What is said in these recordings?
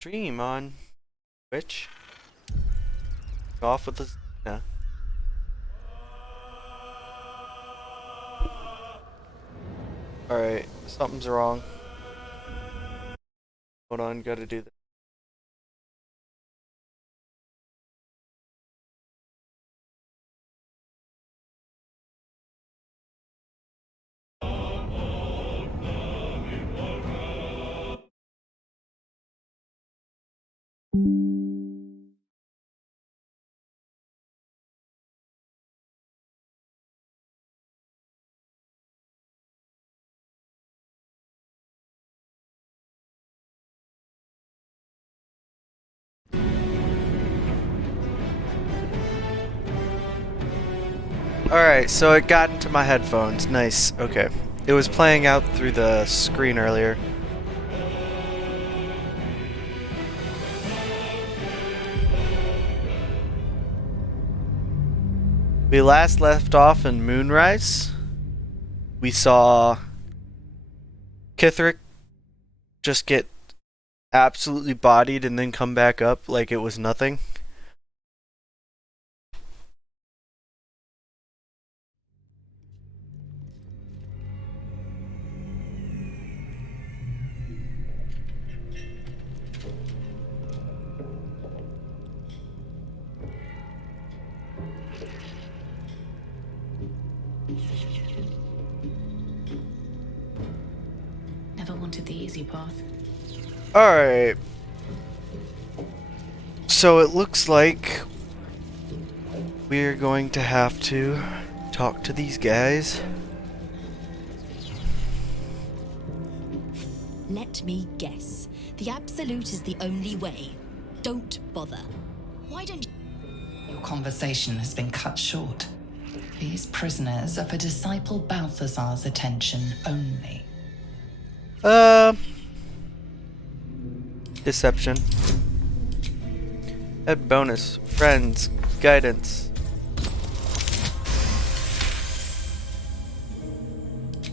Stream on Twitch. Off with the Xylina. Alright, something's wrong. Hold on, gotta do this. Alright, so it got into my headphones. Nice, okay. It was playing out through the screen earlier. We last left off in Moonrise. We saw Kithric just get absolutely bodied and then come back up like it was nothing. Never wanted the easy path. Alright. So it looks like we're going to have to talk to these guys. Let me guess. The Absolute is the only way. Don't bother. Why don't you... Your conversation has been cut short. These prisoners are for Disciple Balthazar's attention only. Deception. Head bonus. Friends. Guidance.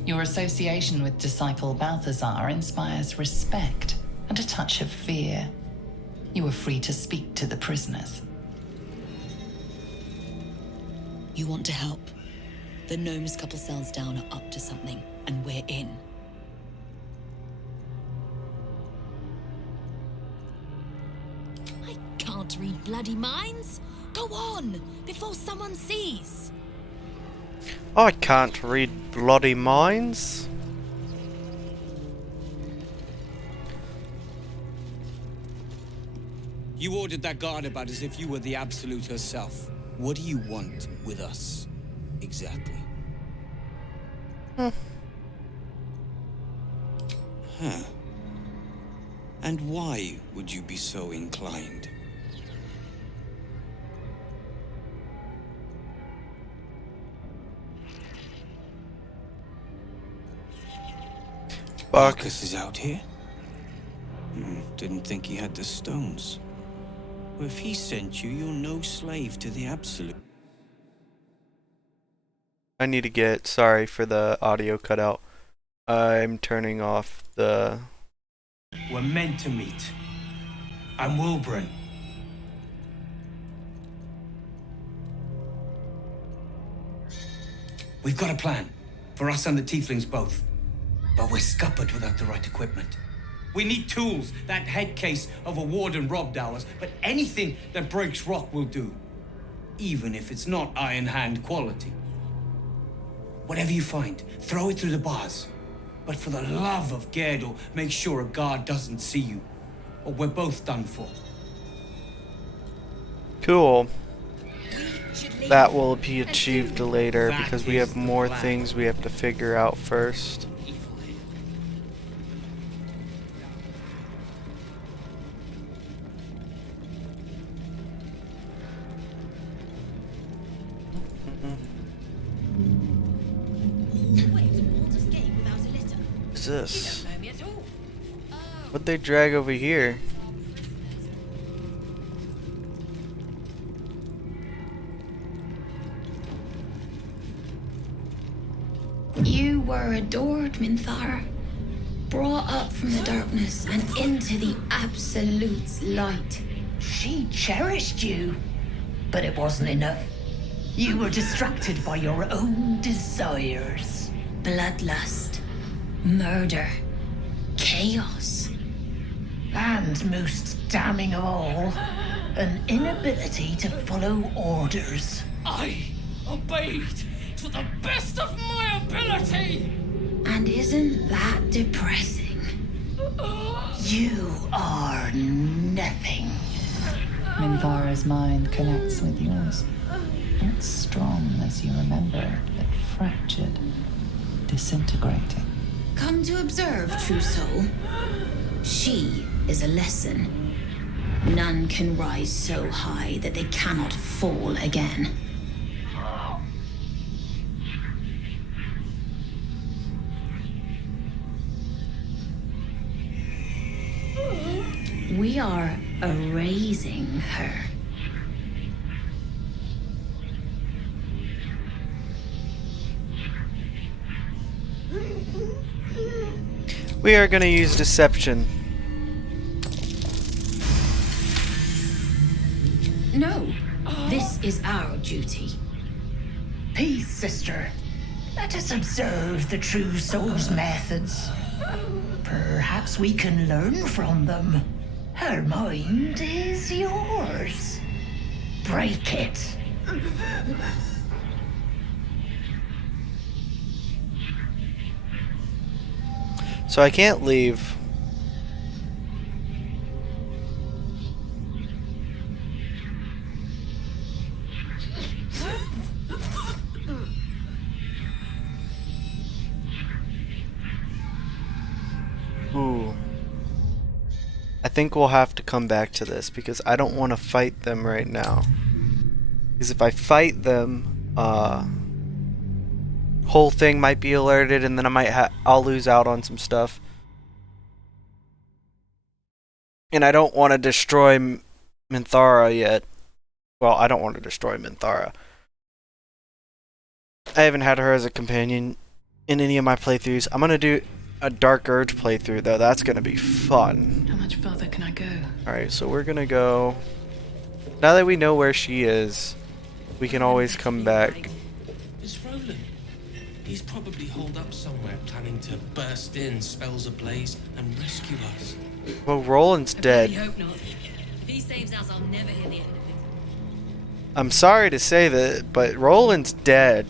Your association with Disciple Balthazar inspires respect and a touch of fear. You are free to speak to the prisoners. You want to help? The gnomes couple cells down are up to something, and we're in. I can't read bloody minds. Go on, before someone sees. I can't read bloody minds. You ordered that guard about as if you were the Absolute herself. What do you want with us, exactly? Huh. And why would you be so inclined? Barkus is out here? Didn't think he had the stones. Well, if he sent you, you're no slave to the Absolute. I need to get, sorry for the audio cutout. I'm turning off the... We're meant to meet. I'm Wilburn. We've got a plan. For us and the Tieflings both. But we're scuppered without the right equipment. We need tools. That head case of a warden robbed ours. But anything that breaks rock will do. Even if it's not Iron Hand quality. Whatever you find, throw it through the bars. But for the love of Gerdel, make sure a guard doesn't see you. Or we're both done for. Cool. That will be achieved later because we have more things we have to figure out first. What's this? What'd they drag over here? You were adored, Minthara. brought up from the darkness and into the Absolute's light. She cherished you, but it wasn't enough. You were distracted by your own desires. Bloodlust, murder, chaos. And most damning of all, an inability to follow orders. I obeyed to the best of my ability! And isn't that depressing? You are nothing. Minthara's mind connects with yours. Not strong as you remember, but fractured, disintegrating. Come to observe, true soul. She is a lesson. None can rise so high that they cannot fall again. We are erasing her. We are going to use deception. No, this is our duty. Peace, sister. Let us observe the true soul's methods. Perhaps we can learn from them. Her mind is yours. Break it. So I can't leave. Ooh. I think we'll have to come back to this because I don't want to fight them right now. Because if I fight them, whole thing might be alerted, and then I'll lose out on some stuff. And I don't want to destroy Minthara yet. Well, I don't want to destroy Minthara. I haven't had her as a companion in any of my playthroughs. I'm gonna do a Dark Urge playthrough though. That's gonna be fun. How much further can I go? Alright, so we're gonna go. Now that we know where she is, we can always come back. It's Roland. He's probably holed up somewhere, planning to burst in, spells ablaze, and rescue us. Well, Roland's dead. I hope not. If he saves us, I'll never hear the end of it. I'm sorry to say that, but Roland's dead.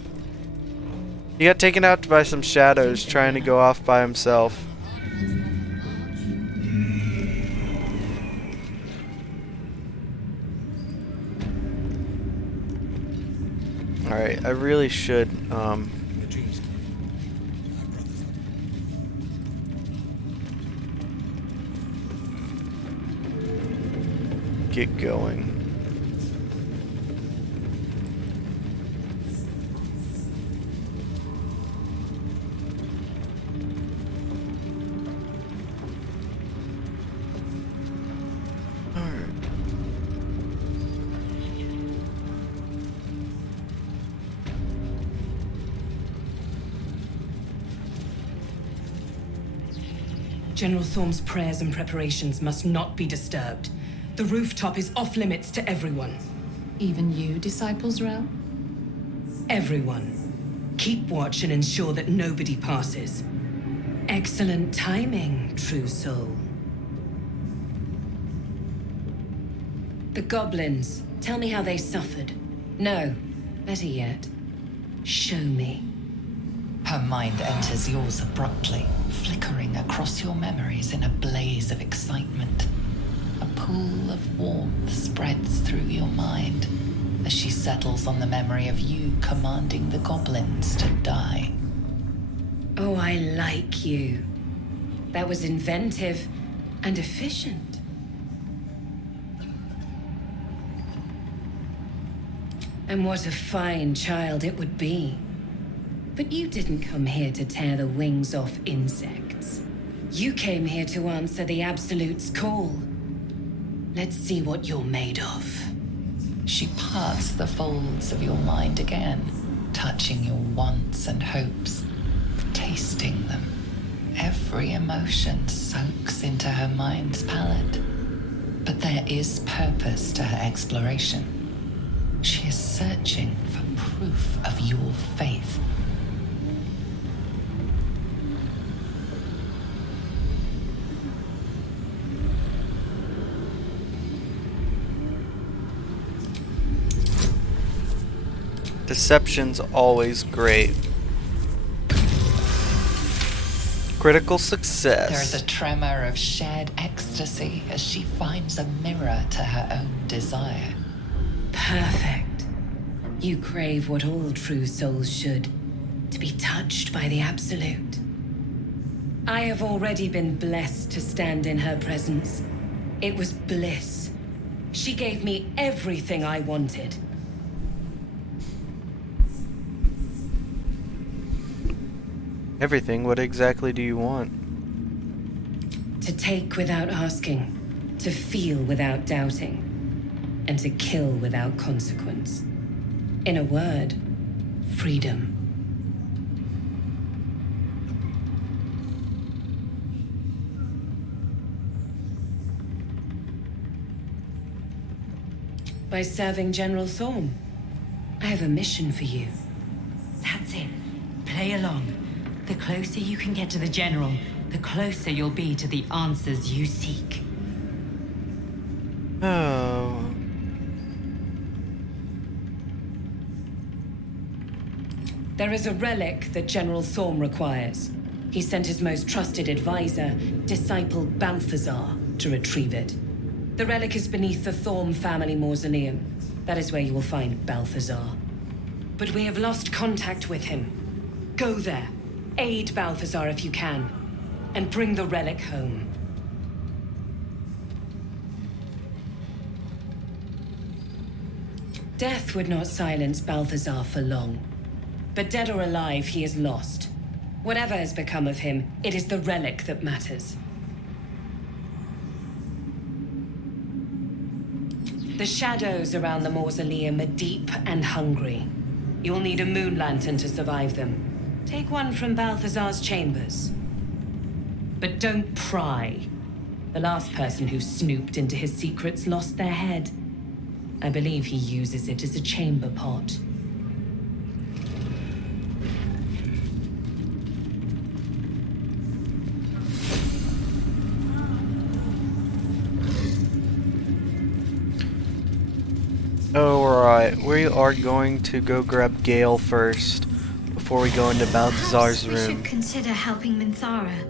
He got taken out by some shadows trying to go off by himself. Alright, I really should, get going. General Thorm's prayers and preparations must not be disturbed. The rooftop is off limits to everyone. Even you, Disciples Realm? Everyone. Keep watch and ensure that nobody passes. Excellent timing, true soul. The goblins. Tell me how they suffered. No, better yet, show me. Her mind enters yours abruptly, flickering across your memories in a blaze of excitement. A pool of warmth spreads through your mind as she settles on the memory of you commanding the goblins to die. Oh, I like you. That was inventive and efficient. And what a fine child it would be. But you didn't come here to tear the wings off insects. You came here to answer the Absolute's call. Let's see what you're made of. She parts the folds of your mind again, touching your wants and hopes, tasting them, Every emotion soaks into her mind's palette. But there is purpose to her exploration. She is searching for proof of your faith. Deception's always great. Critical success. There is a tremor of shared ecstasy as she finds a mirror to her own desire. Perfect. You crave what all true souls should, to be touched by the Absolute. I have already been blessed to stand in her presence. It was bliss. She gave me everything I wanted. Everything? What exactly do you want? To take without asking, to feel without doubting, and to kill without consequence. In a word, freedom. By serving General Thorm, I have a mission for you. That's it. Play along. The closer you can get to the General, the closer you'll be to the answers you seek. Oh. There is a relic that General Thorm requires. He sent his most trusted advisor, disciple Balthazar, to retrieve it. The relic is beneath the Thorm family mausoleum. That is where you will find Balthazar. But we have lost contact with him. Go there, aid Balthazar if you can, and bring the relic home. Death would not silence Balthazar for long. But dead or alive, he is lost. Whatever has become of him, it is the relic that matters. The shadows around the mausoleum are deep and hungry. You'll need a moon lantern to survive them. Take one from Balthazar's chambers. But don't pry. The last person who snooped into his secrets lost their head. I believe he uses it as a chamber pot. Alright, we are going to go grab Gale first before we go into Balthazar's Perhaps we room. should consider helping Minthara.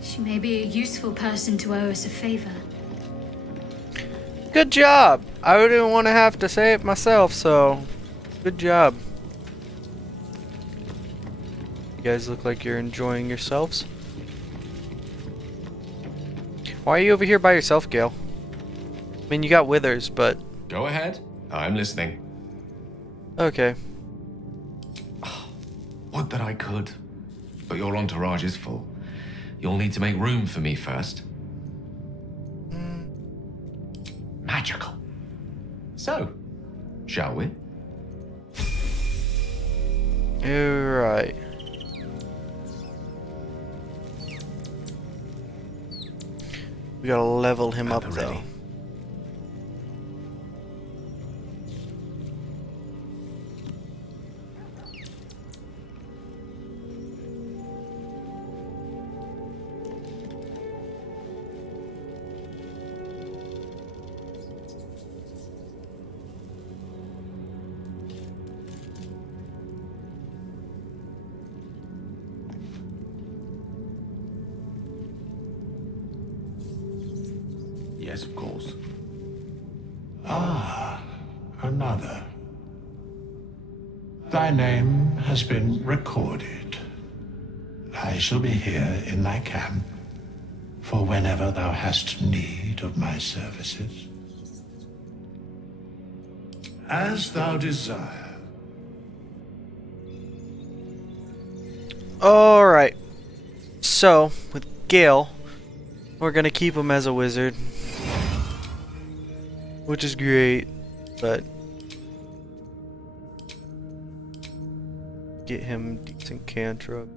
She may be a useful person to owe us a favor. Good job! I didn't want to have to say it myself, so good job. You guys look like you're enjoying yourselves. Why are you over here by yourself, Gale? I mean, you got Withers, but... Go ahead. I'm listening. Okay. Would that I could. But your entourage is full. You'll need to make room for me first. Magical. So, shall we? Alright. We gotta level him up, though. Yes, of course. Ah, another. Thy name has been recorded. I shall be here in thy camp for whenever thou hast need of my services. As thou desire. Alright. So, with Gale, we're gonna keep him as a wizard. Which is great, but get him decent cantrip.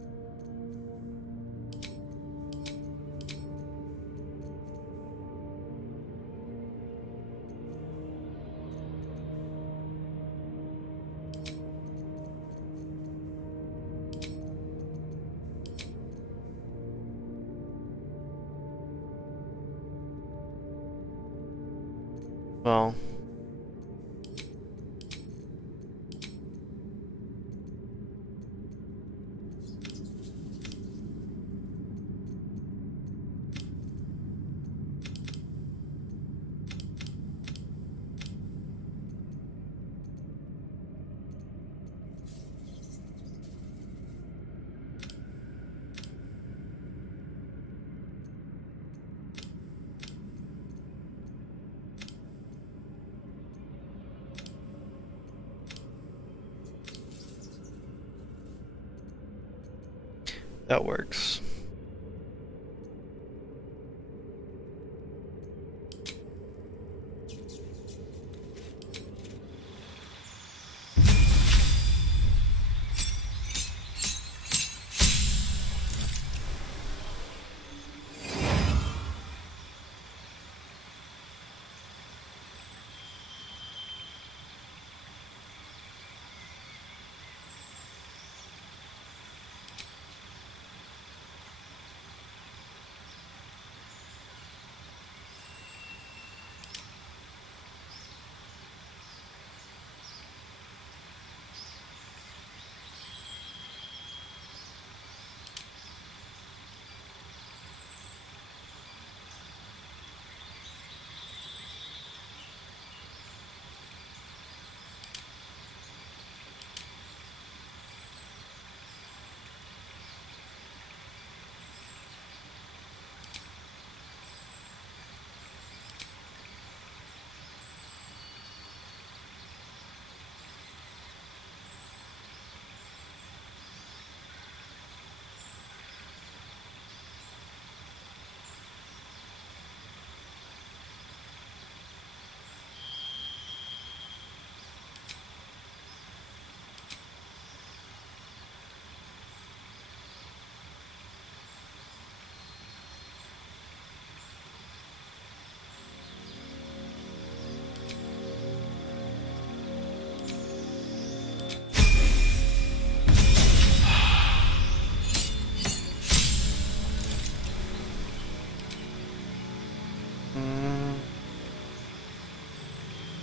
Well, that works.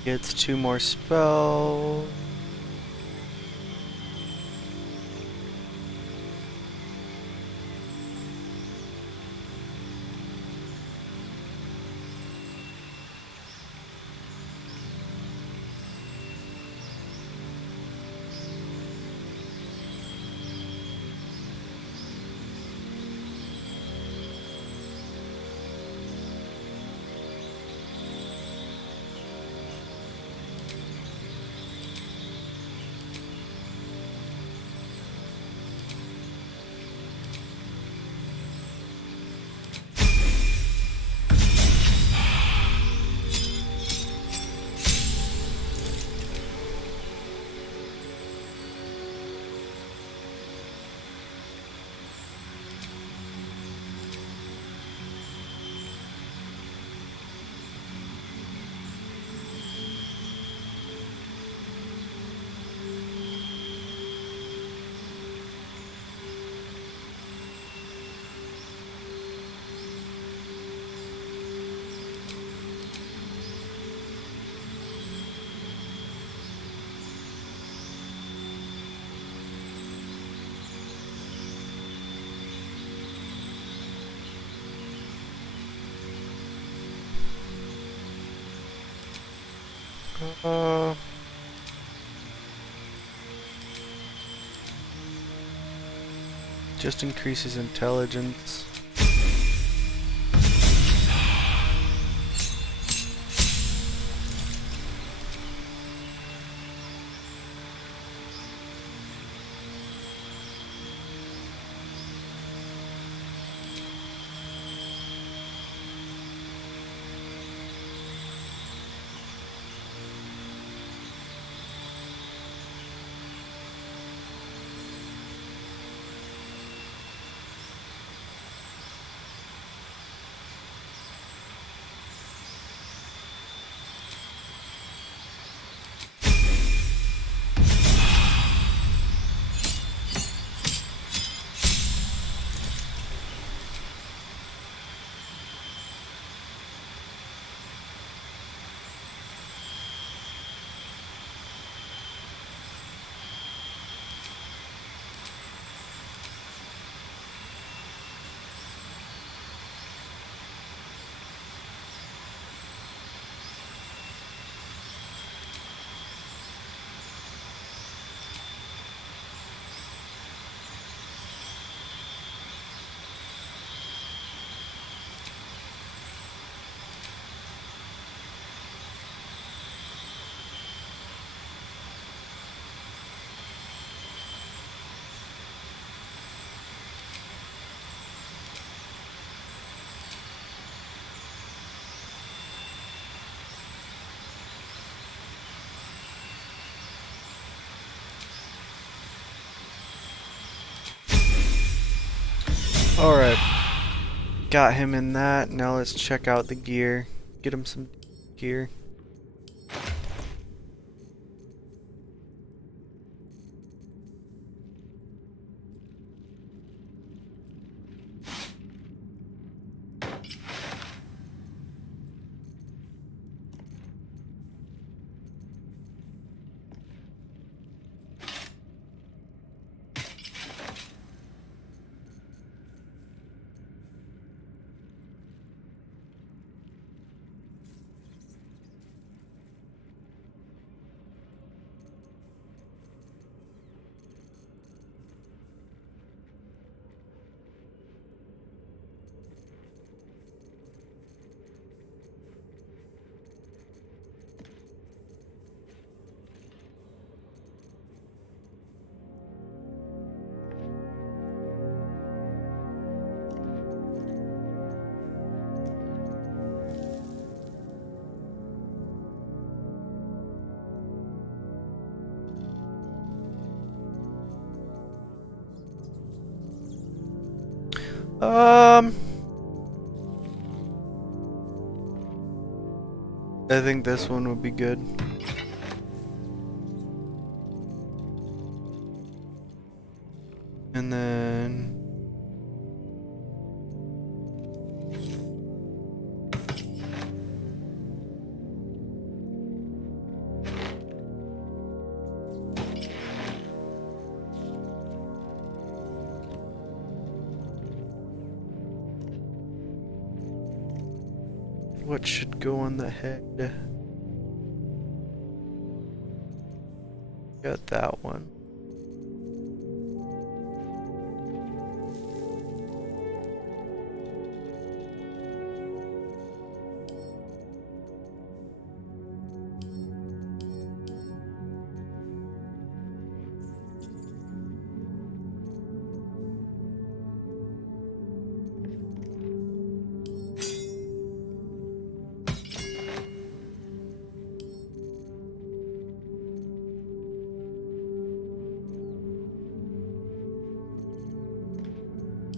Gets 2 more spells. Just increases intelligence. Alright. Got him in that. Now let's check out the gear. Get him some gear. I think this one would be good. And then what should go on the head? Got that one.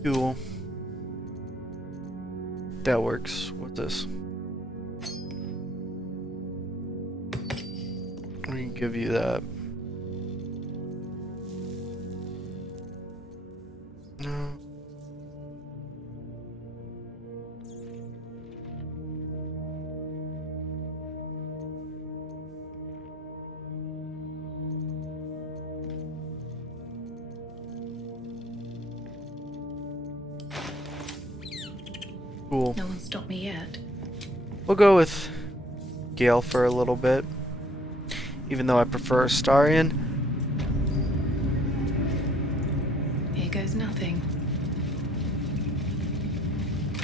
Cool. That works. What's this? We can give you that. No. Cool. No one stopped me yet. We'll go with Gale for a little bit, even though I prefer Astarion. Here goes nothing.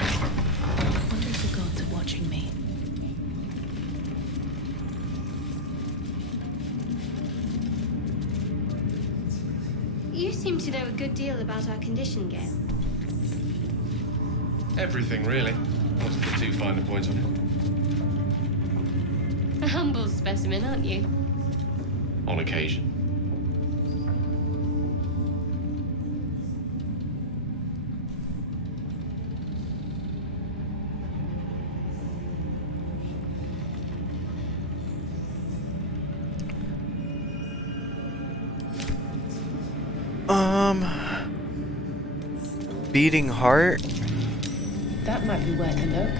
I wonder if the gods are watching me. You seem to know a good deal about our condition, Gale. Everything, really. Not to put too fine a point on it. A humble specimen, aren't you? On occasion. Beating heart? That might be worth a look.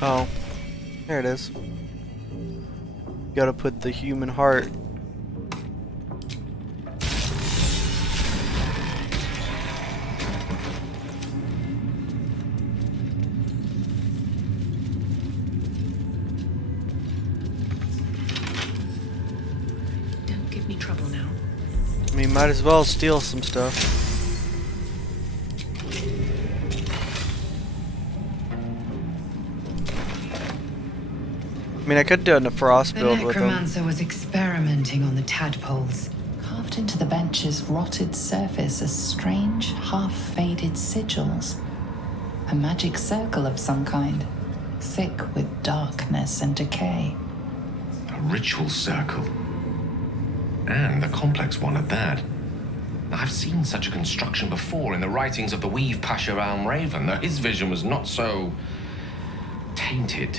Oh, there it is. Gotta put the human heart. Don't give me trouble now. I mean, might as well steal some stuff. I mean, I could do a frost The build with them. necromancer was experimenting on the tadpoles. Carved into the bench's rotted surface are strange, half-faded sigils. A magic circle of some kind, thick with darkness and decay. A ritual circle. And a complex one at that. I've seen such a construction before in the writings of the Weave Pasha Raven, though his vision was not so tainted.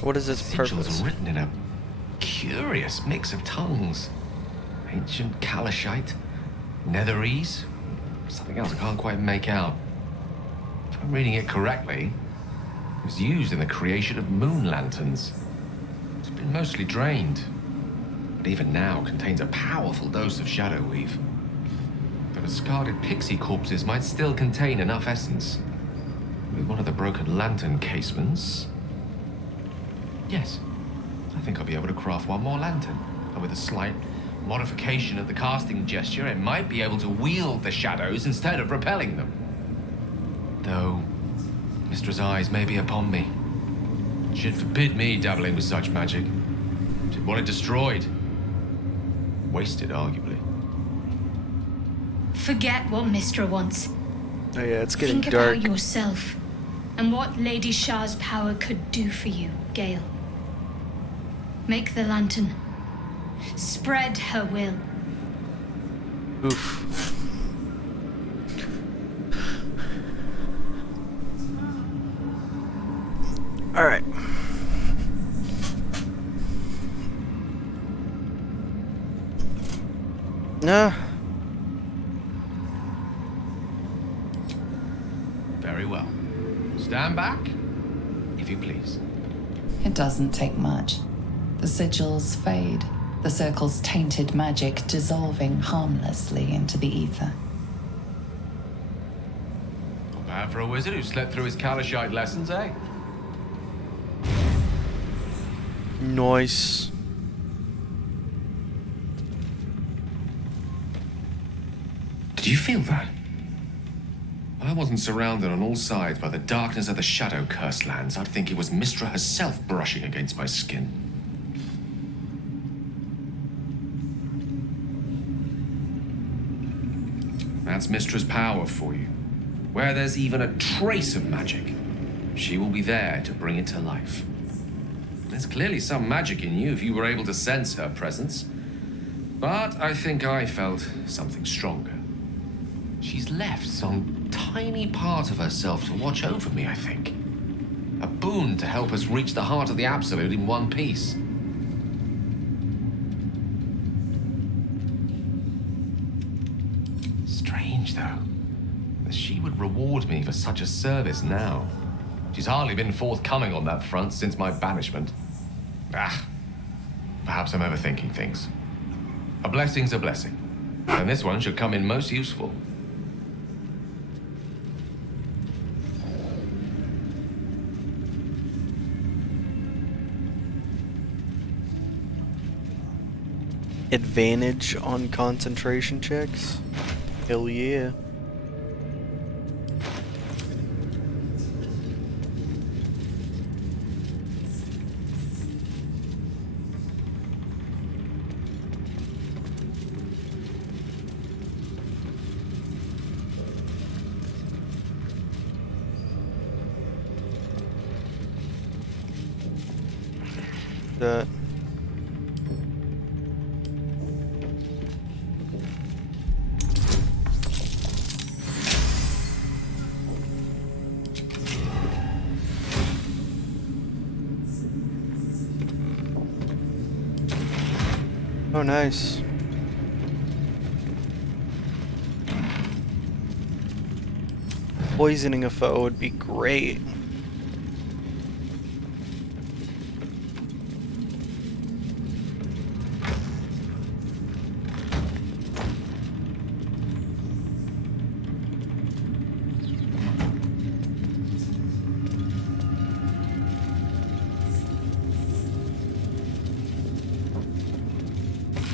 What is its Sigils purpose? are written in a curious mix of tongues. Ancient Kalashite, Netherese, something else I can't quite make out. If I'm reading it correctly, it was used in the creation of moon lanterns. It's been mostly drained, but even now contains a powerful dose of shadow weave. The discarded pixie corpses might still contain enough essence. With one of the broken lantern casements... Yes, I think I'll be able to craft one more lantern. And with a slight modification of the casting gesture, it might be able to wield the shadows instead of repelling them. Though, Mistress' eyes may be upon me. She'd forbid me dabbling with such magic. She'd want it destroyed. Wasted, arguably. Forget what Mistra wants. Oh yeah, it's getting Think dark. about yourself and what Lady Shah's power could do for you, Gale. Make the lantern. Spread her will. Oof. All right. No. Very well. Stand back, if you please. It doesn't take much. The sigils fade, the circle's tainted magic dissolving harmlessly into the ether. Not bad for a wizard who slept through his Kalashite lessons, eh? Nice. Did you feel that? If I wasn't surrounded on all sides by the darkness of the Shadow Cursed lands, I'd think it was Mistra herself brushing against my skin. That's Mistra's power for you. Where there's even a trace of magic, she will be there to bring it to life. There's clearly some magic in you if you were able to sense her presence. But I think I felt something stronger. She's left some tiny part of herself to watch over me, I think. A boon to help us reach the heart of the Absolute in one piece. Strange, though, that she would reward me for such a service now. She's hardly been forthcoming on that front since my banishment. Perhaps I'm overthinking things. A blessing's a blessing, and this one should come in most useful. Advantage on concentration checks? Hell yeah. That. Oh, nice. poisoning a foe would be great.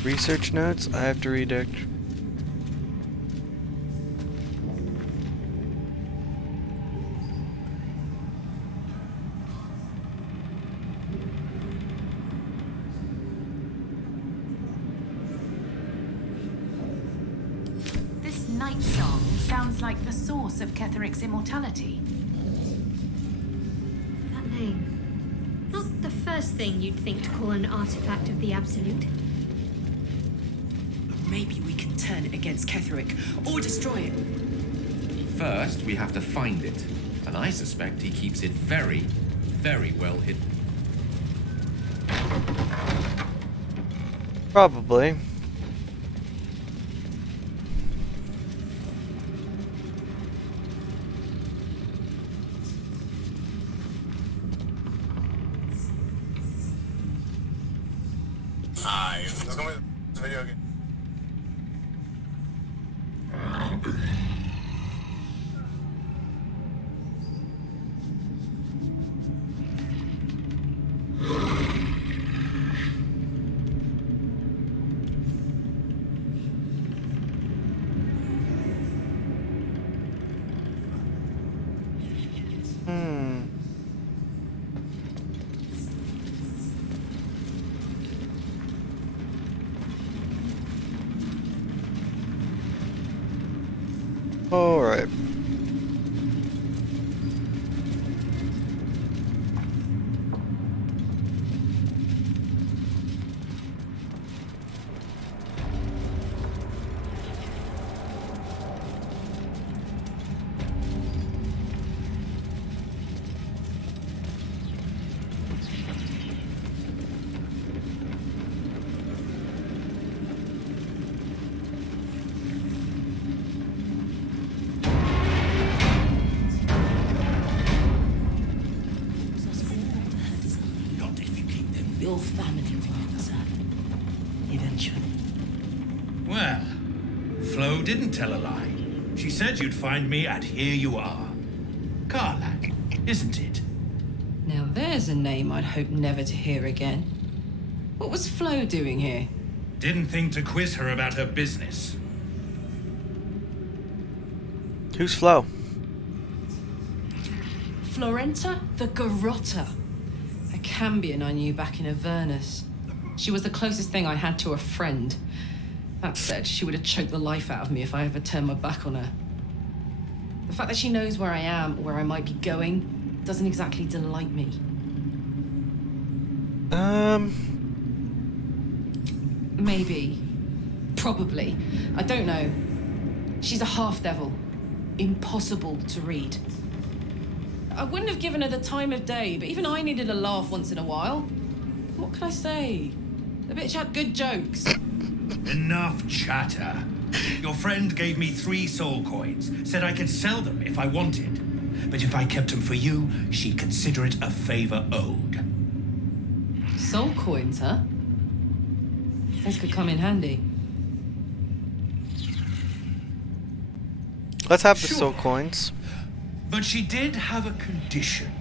Research notes? I have to redact. This night song sounds like the source of Ketheric's immortality. That name. Not the first thing you'd think to call an artifact of the Absolute. Maybe we can turn it against Ketheric, or destroy it. First, we have to find it. And I suspect he keeps it very, very well hidden. Probably. Hi, let's go with the video game. All right. Your family will answer. Eventually. Well, Flo didn't tell a lie. She said you'd find me, and here you are. Karlak, isn't it? Now there's a name I'd hope never to hear again. What was Flo doing here? Didn't think to quiz her about her business. Who's Flo? Florenta the Garotta. A Cambion I knew back in Avernus. She was the closest thing I had to a friend. That said, she would have choked the life out of me if I ever turned my back on her. The fact that she knows where I am, or where I might be going, doesn't exactly delight me. Maybe. Probably. I don't know. She's a half-devil. Impossible to read. I wouldn't have given her the time of day, but even I needed a laugh once in a while. What can I say? The bitch had good jokes. Enough chatter. Your friend gave me 3 soul coins, said I could sell them if I wanted. But if I kept them for you, she'd consider it a favor owed. Soul coins, huh? Those could come in handy. Let's have the Sure. soul coins. But she did have a condition.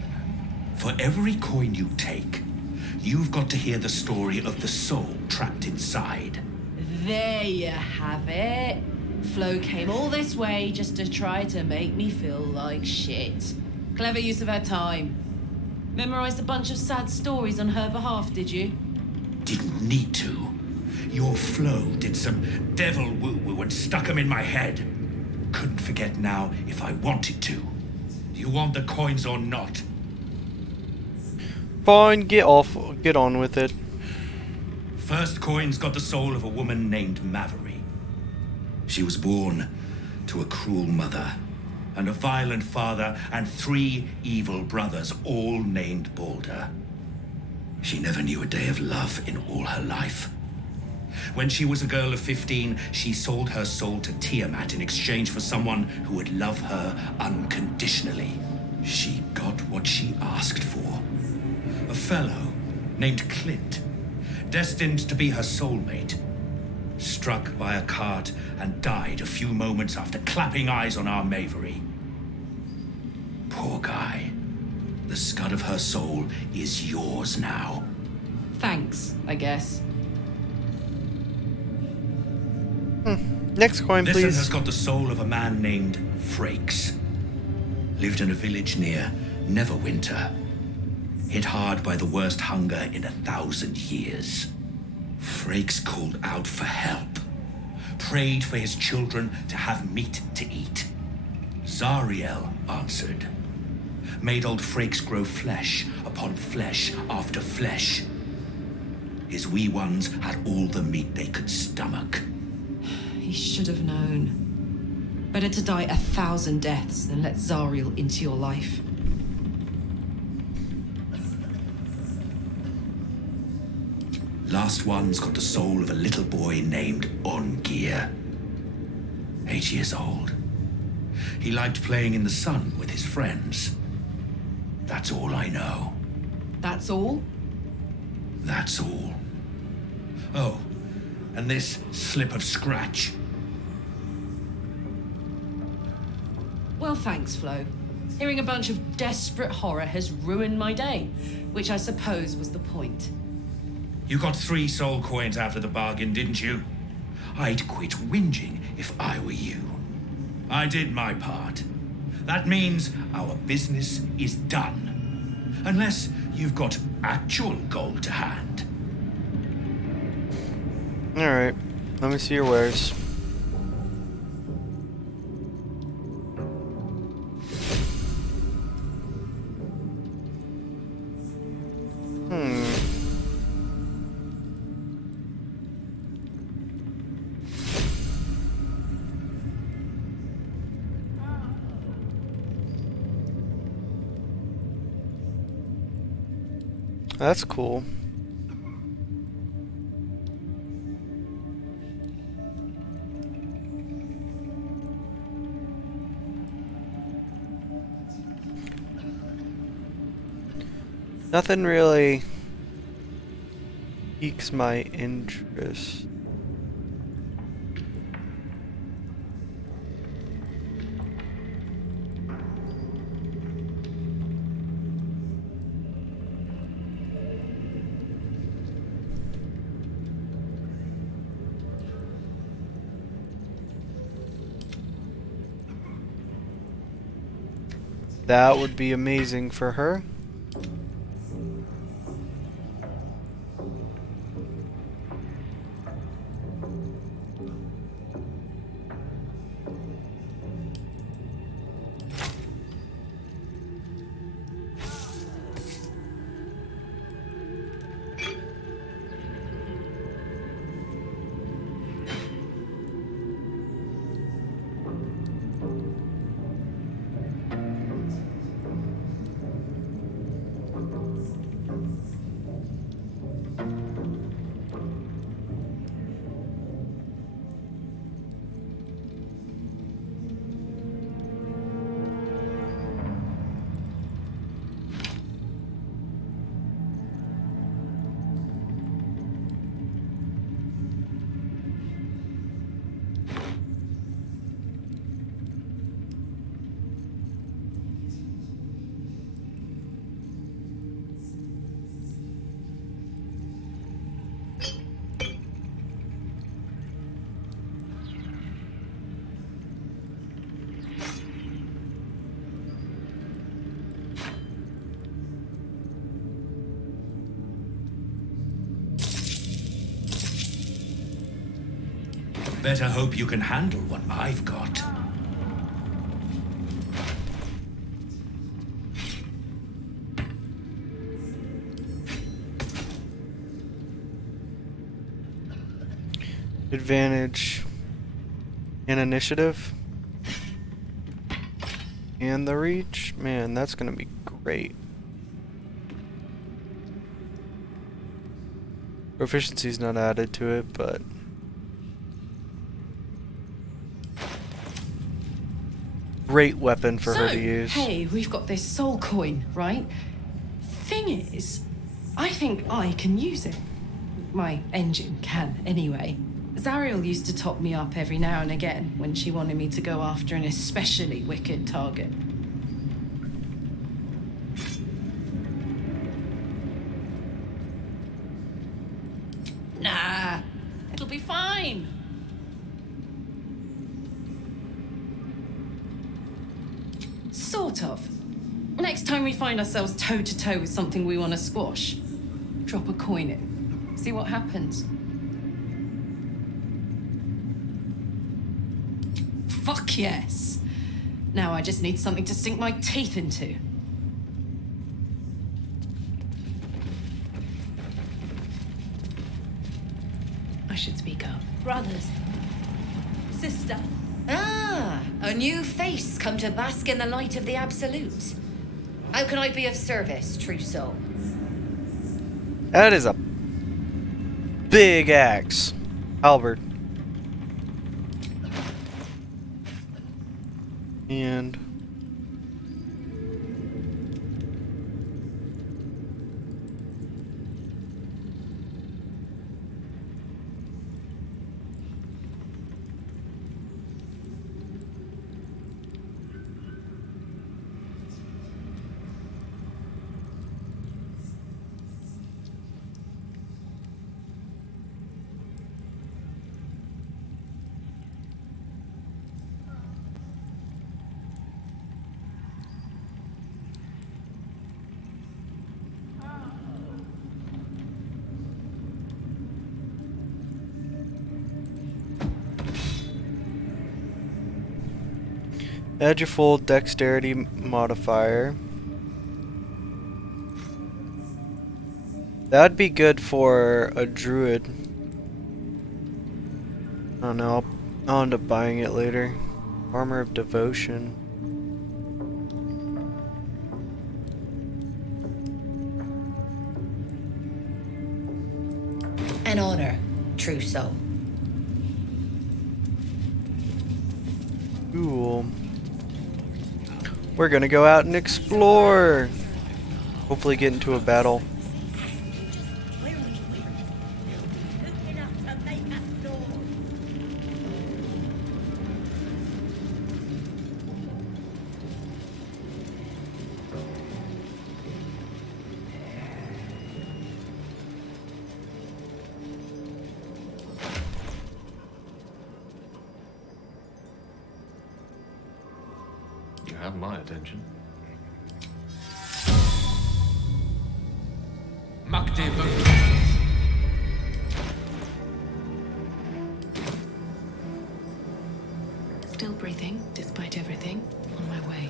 For every coin you take, you've got to hear the story of the soul trapped inside. There you have it. Flo came all this way just to try to make me feel like shit. Clever use of her time. Memorized a bunch of sad stories on her behalf, did you? Didn't need to. Your Flo did some devil woo-woo and stuck 'em in my head. Couldn't forget now if I wanted to. Do you want the coins or not? Fine, get on with it. First coin's got the soul of a woman named Maveri. She was born to a cruel mother, and a violent father, and 3 evil brothers, all named Balder. She never knew a day of love in all her life. When she was a girl of 15, she sold her soul to Tiamat in exchange for someone who would love her unconditionally. She got what she asked for. A fellow named Clint, destined to be her soulmate, struck by a cart and died a few moments after clapping eyes on our Mavery. Poor guy. The scud of her soul is yours now. Thanks, I guess. Next coin, This please. one has got the soul of a man named Frakes. Lived in a village near Neverwinter. Hit hard by the worst hunger in 1,000 years. Frakes called out for help. Prayed for his children to have meat to eat. Zariel answered. Made old Frakes grow flesh upon flesh after flesh. His wee ones had all the meat they could stomach. He should have known. Better to die 1,000 deaths than let Zariel into your life. Last one's got the soul of a little boy named Ongir. 8 years old. He liked playing in the sun with his friends. That's all I know. That's all? That's all. Oh, and this slip of scratch. Well, thanks, Flo. Hearing a bunch of desperate horror has ruined my day, which I suppose was the point. You got 3 soul coins out of the bargain, didn't you? I'd quit whinging if I were you. I did my part. That means our business is done. Unless you've got actual gold to hand. Alright, let me see your wares. That's cool. Nothing really piques my interest. That would be amazing for her. Better hope you can handle what I've got. Advantage and initiative. And the reach. Man, that's gonna be great. Proficiency's not added to it, but great weapon for her to use. Hey, we've got this soul coin, right? Thing is, I think I can use it. My engine can, anyway. Zariel used to top me up every now and again when she wanted me to go after an especially wicked target. Nah, it'll be fine. Sort of. Next time we find ourselves toe to toe with something we want to squash, drop a coin in. See what happens. Fuck yes. Now I just need something to sink my teeth into. I should speak up. Brothers. Sister. Ah, a new face come to bask in the light of the Absolute. How can I be of service, true soul? That is a big axe. Halberd. And add your full dexterity modifier. That'd be good for a druid. I don't know, I'll end up buying it later. Armor of Devotion. An honor, true soul. Cool. We're gonna go out and explore. Hopefully get into a battle. You have my attention. Still breathing, despite everything. On my way.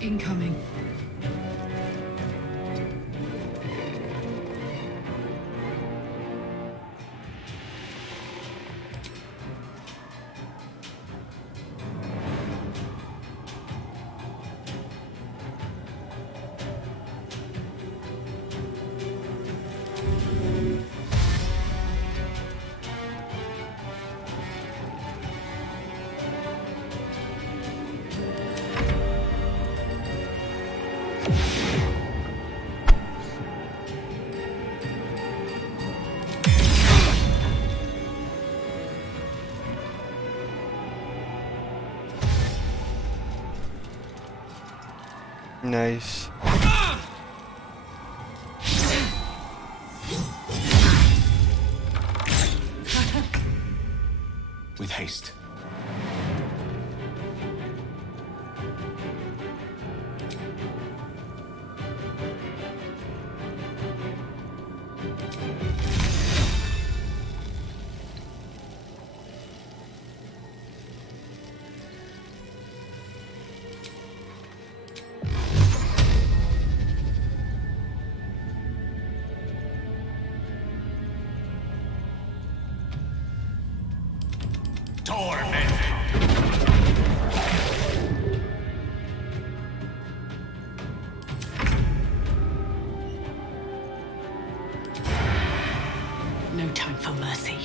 Incoming. Nice. With haste. No time for mercy.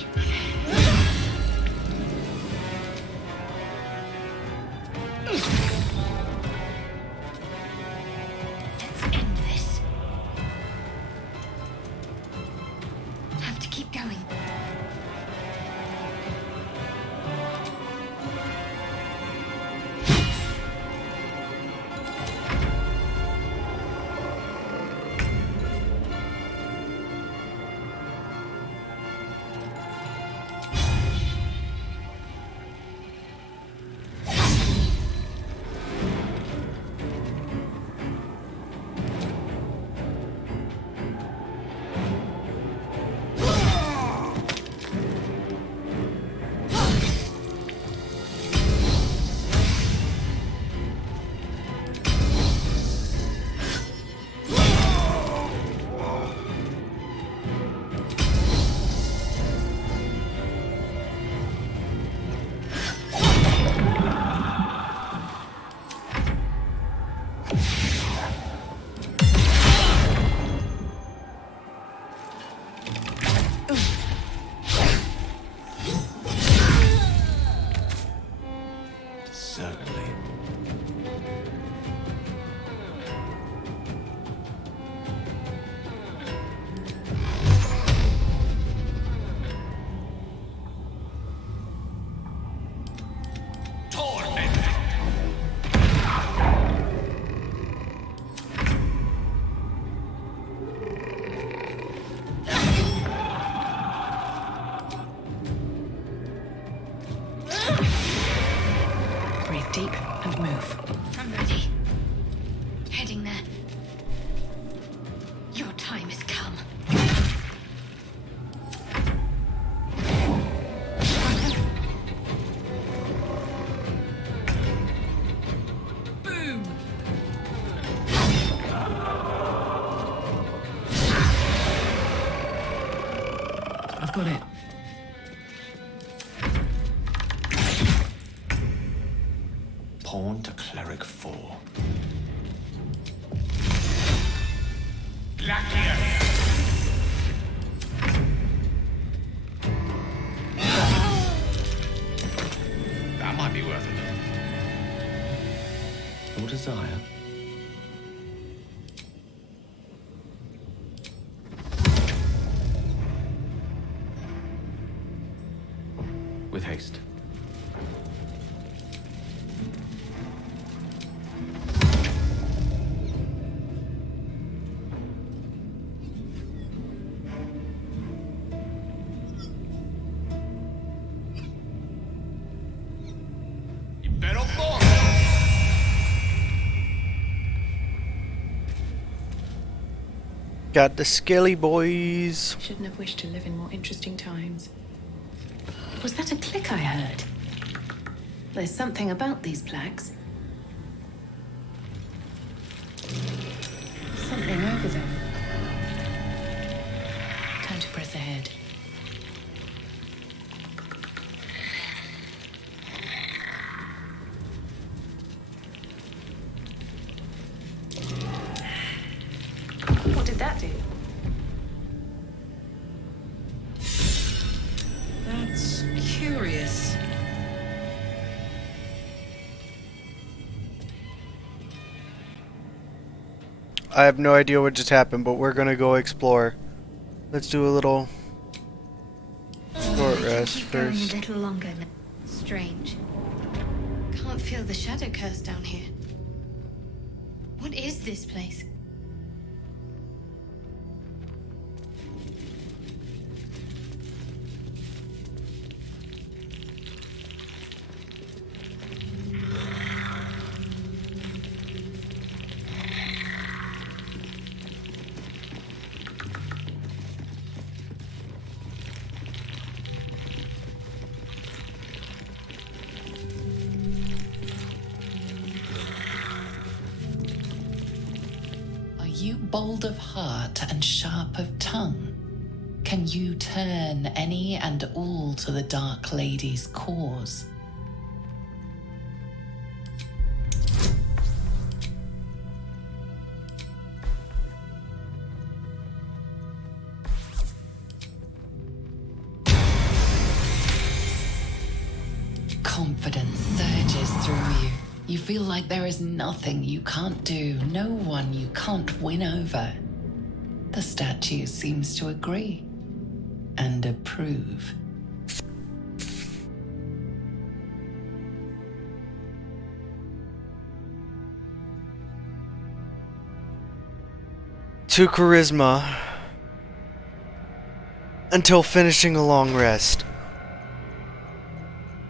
Let's end this. Have to keep going. Certainly. Breathe deep and move. I'm ready. Heading there. Your time has come. Boom! I've got it. Pawn to cleric 4. That might be worth it. Your desire. With haste. Got the Skelly boys. Shouldn't have wished to live in more interesting times. Was that a click I heard? There's something about these plaques. Something over them. Time to press ahead. What did that do? That's curious. I have no idea what just happened, but we're gonna go explore. Let's do a little short rest Keep going a first. little longer. Strange. Can't feel the shadow curse down here. What What is this place? Are you bold of heart and sharp of tongue? Can you turn any and all to the Dark Lady's cause? Confidence surges through you. You feel like there is nothing you can't do, no one you can't win over. The statue seems to agree and approve. To charisma until finishing a long rest.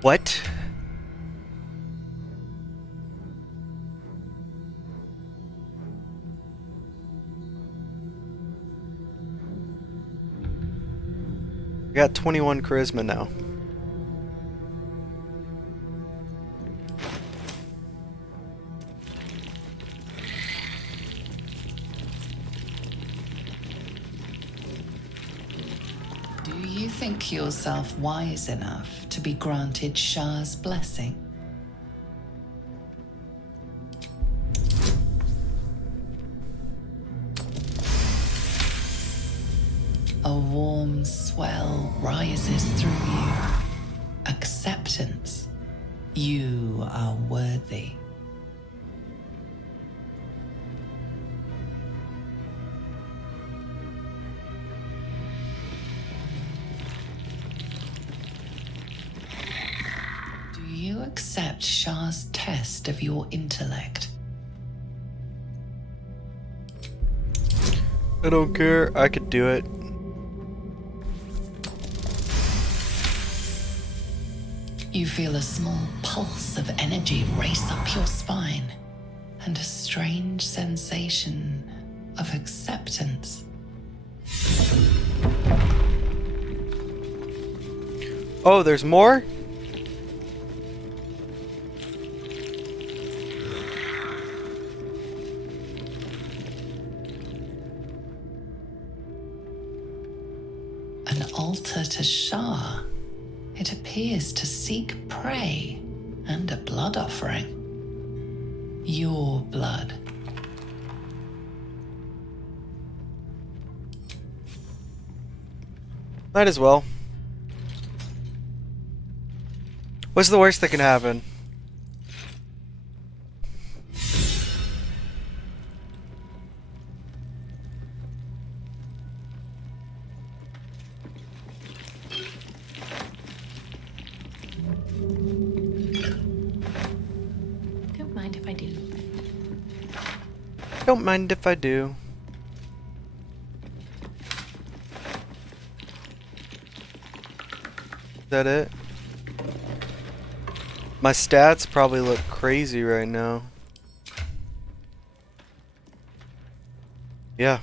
What? I got 21 charisma now. Do you think yourself wise enough to be granted Shah's blessing? A warm swell rises through you. Acceptance. You are worthy. Do you accept Shah's test of your intellect? I don't care. I could do it. You feel a small pulse of energy race up your spine, and a strange sensation of acceptance. Oh, there's more? An altar to Shah. It appears to seek prey and a blood offering. Your blood. Might as well. What's the worst that can happen? Don't mind if I do. Don't mind if I do. Is that it? My stats probably look crazy right now. Yeah.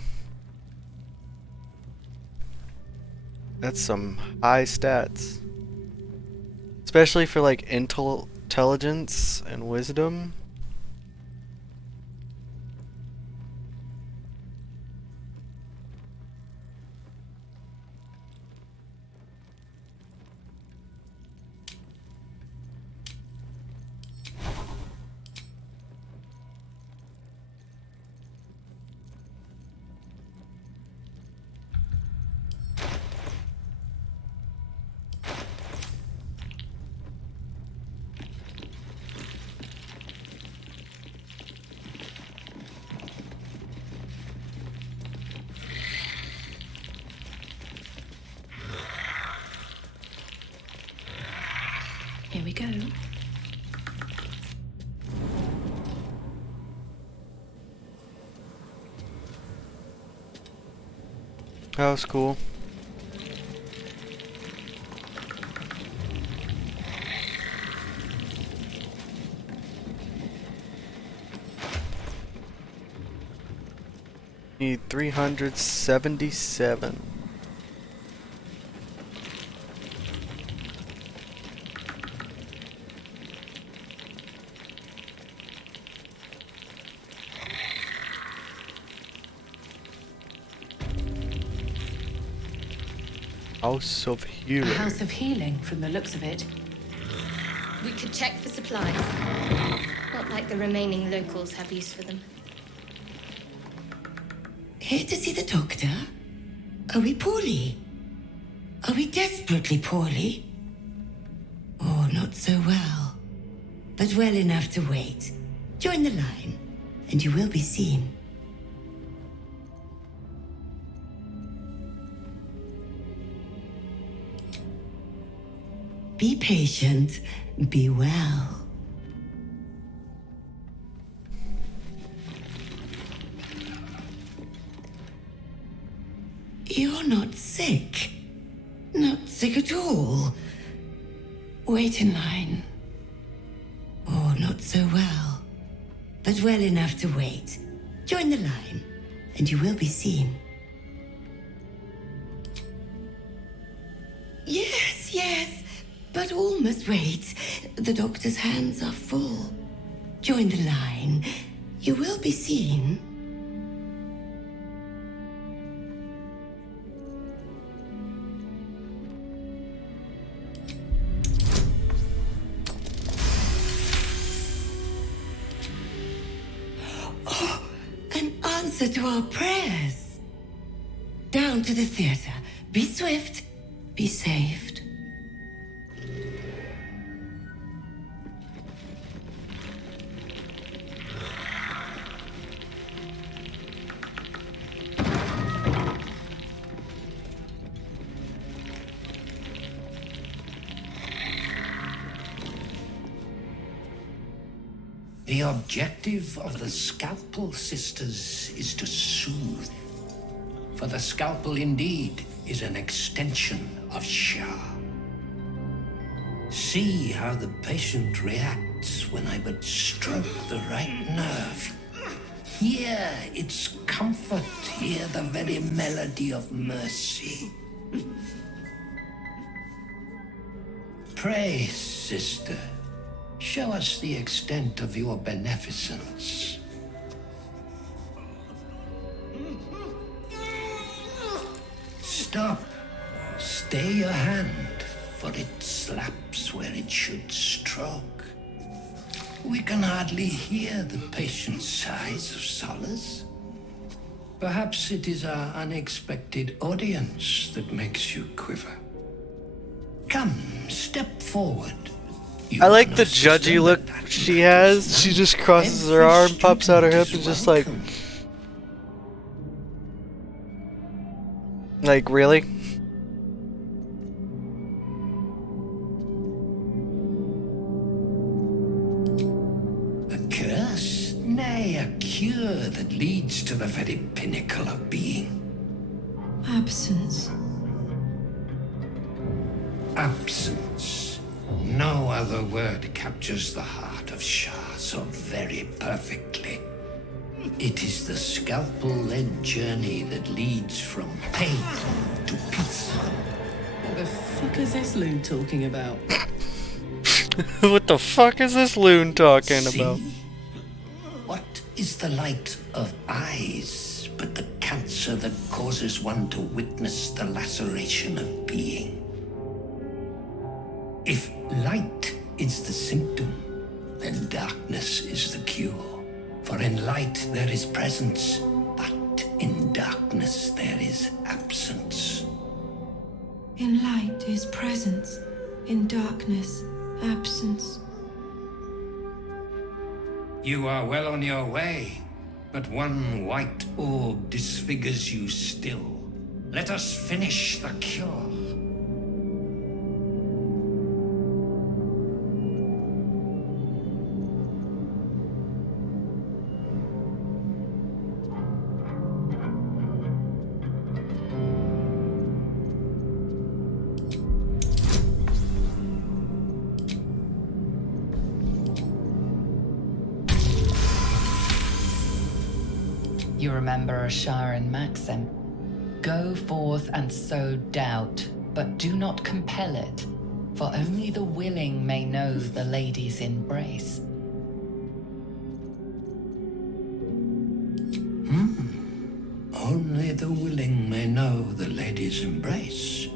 That's some high stats. Especially for like intelligence and wisdom. That was cool. Need 377. House of Healing. A house of healing, from the looks of it. We could check for supplies. Not like the remaining locals have use for them. Here to see the doctor? Are we poorly? Are we desperately poorly? Oh, not so well. But well enough to wait. Join the line, and you will be seen. Be patient. Be well. You're not sick. Not sick at all. Wait in line. Oh, not so well. But well enough to wait. Join the line, and you will be seen. Yes, yes, but all must wait. The doctor's hands are full. Join the line. You will be seen. Oh, an answer to our prayers. Down to the theater. Be swift. Be saved. The objective of the Scalpel Sisters is to soothe. For the scalpel indeed is an extension of Shah. See how the patient reacts when I but stroke the right nerve. Hear its comfort, hear the very melody of mercy. Pray, sister, show us the extent of your beneficence. Stop. Stay your hand, for it slaps where it should stroke. We can hardly hear the patient's sighs of solace. Perhaps it is our unexpected audience that makes you quiver. Come, step forward. I like the judgy look she has. She just crosses her arm, pops out her hip, and just like really? A curse? Nay, a cure that leads to the very pinnacle of being. Absence. Absence. No other word captures the heart of Shah so very perfectly. It is the scalpel-led journey that leads from pain to peace. What the fuck is this loon talking about? What the fuck is this loon talking about? What is the light of eyes but the cancer that causes one to witness the laceration of being? If light is the symptom, then darkness is the cure. For in light there is presence, but in darkness there is absence. In light is presence, in darkness, absence. You are well on your way, but one white orb disfigures you still. Let us finish the cure. You remember Asharan maxim. Go forth and sow doubt, but do not compel it, for only the willing may know the lady's embrace. Only the willing may know the lady's embrace.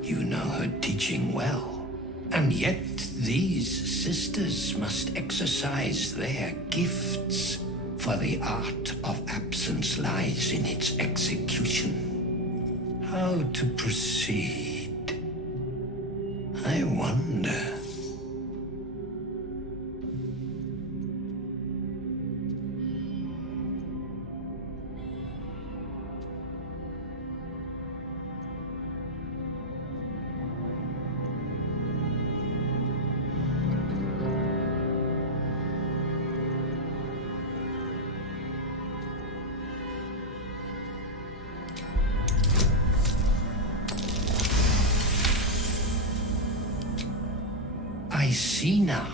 You know her teaching well. And yet these sisters must exercise their gifts, for the art of absence lies in its execution. How to proceed? I wonder. I see now.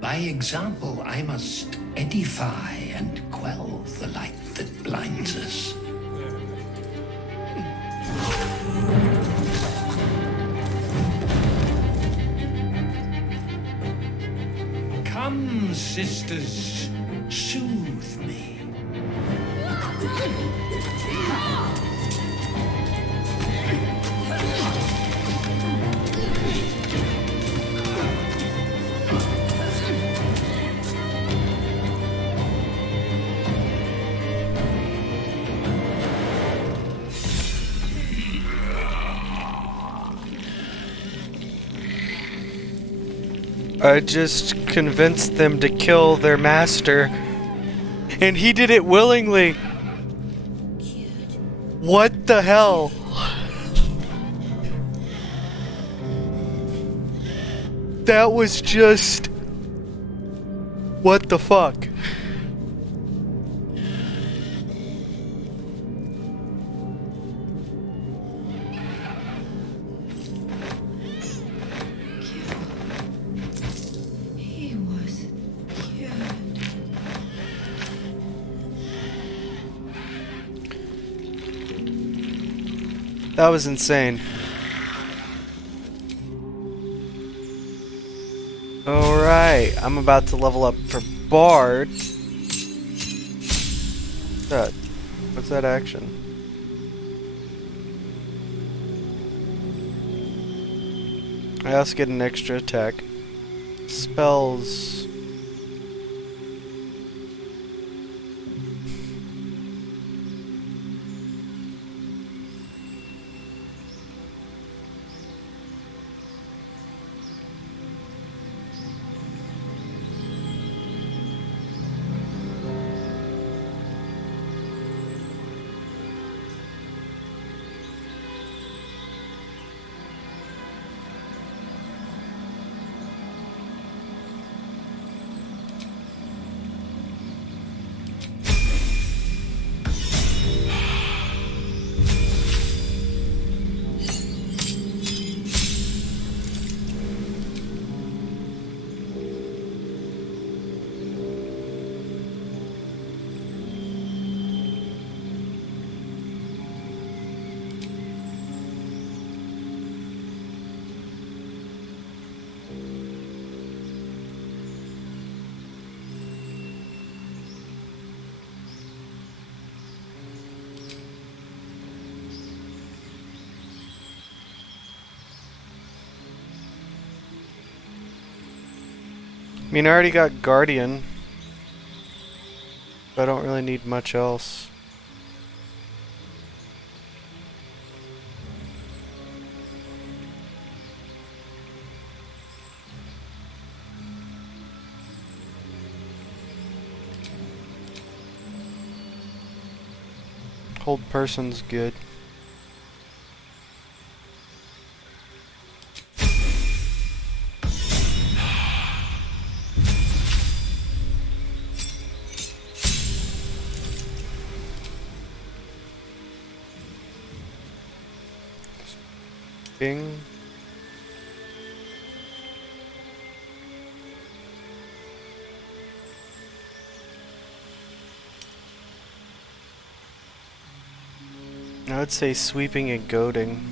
By example, I must edify and quell the light that blinds us. Come, sisters, soothe me. I just convinced them to kill their master, and he did it willingly. What the hell? That was just... what the fuck? He was cured. That was insane. Alright, I'm about to level up for Bard. What's that action? I also get an extra attack. Spells. I mean, I already got Guardian. I don't really need much else. Hold person's good. Bing. I would say sweeping and goading.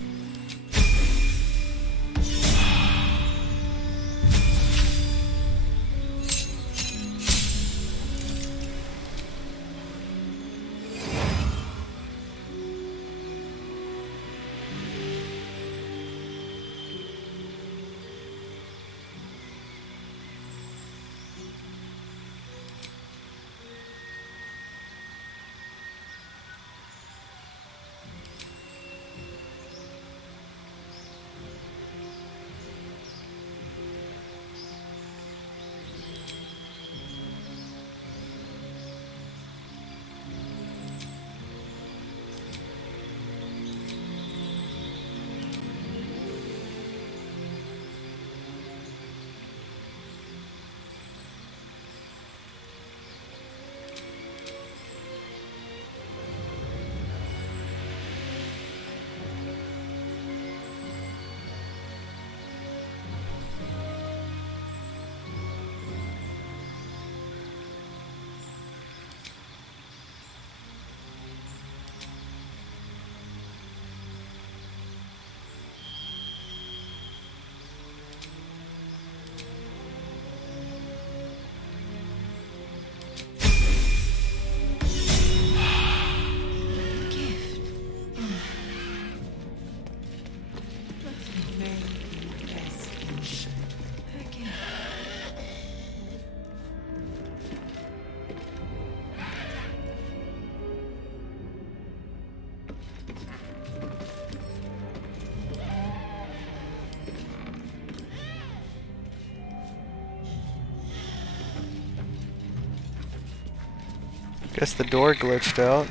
Guess the door glitched out.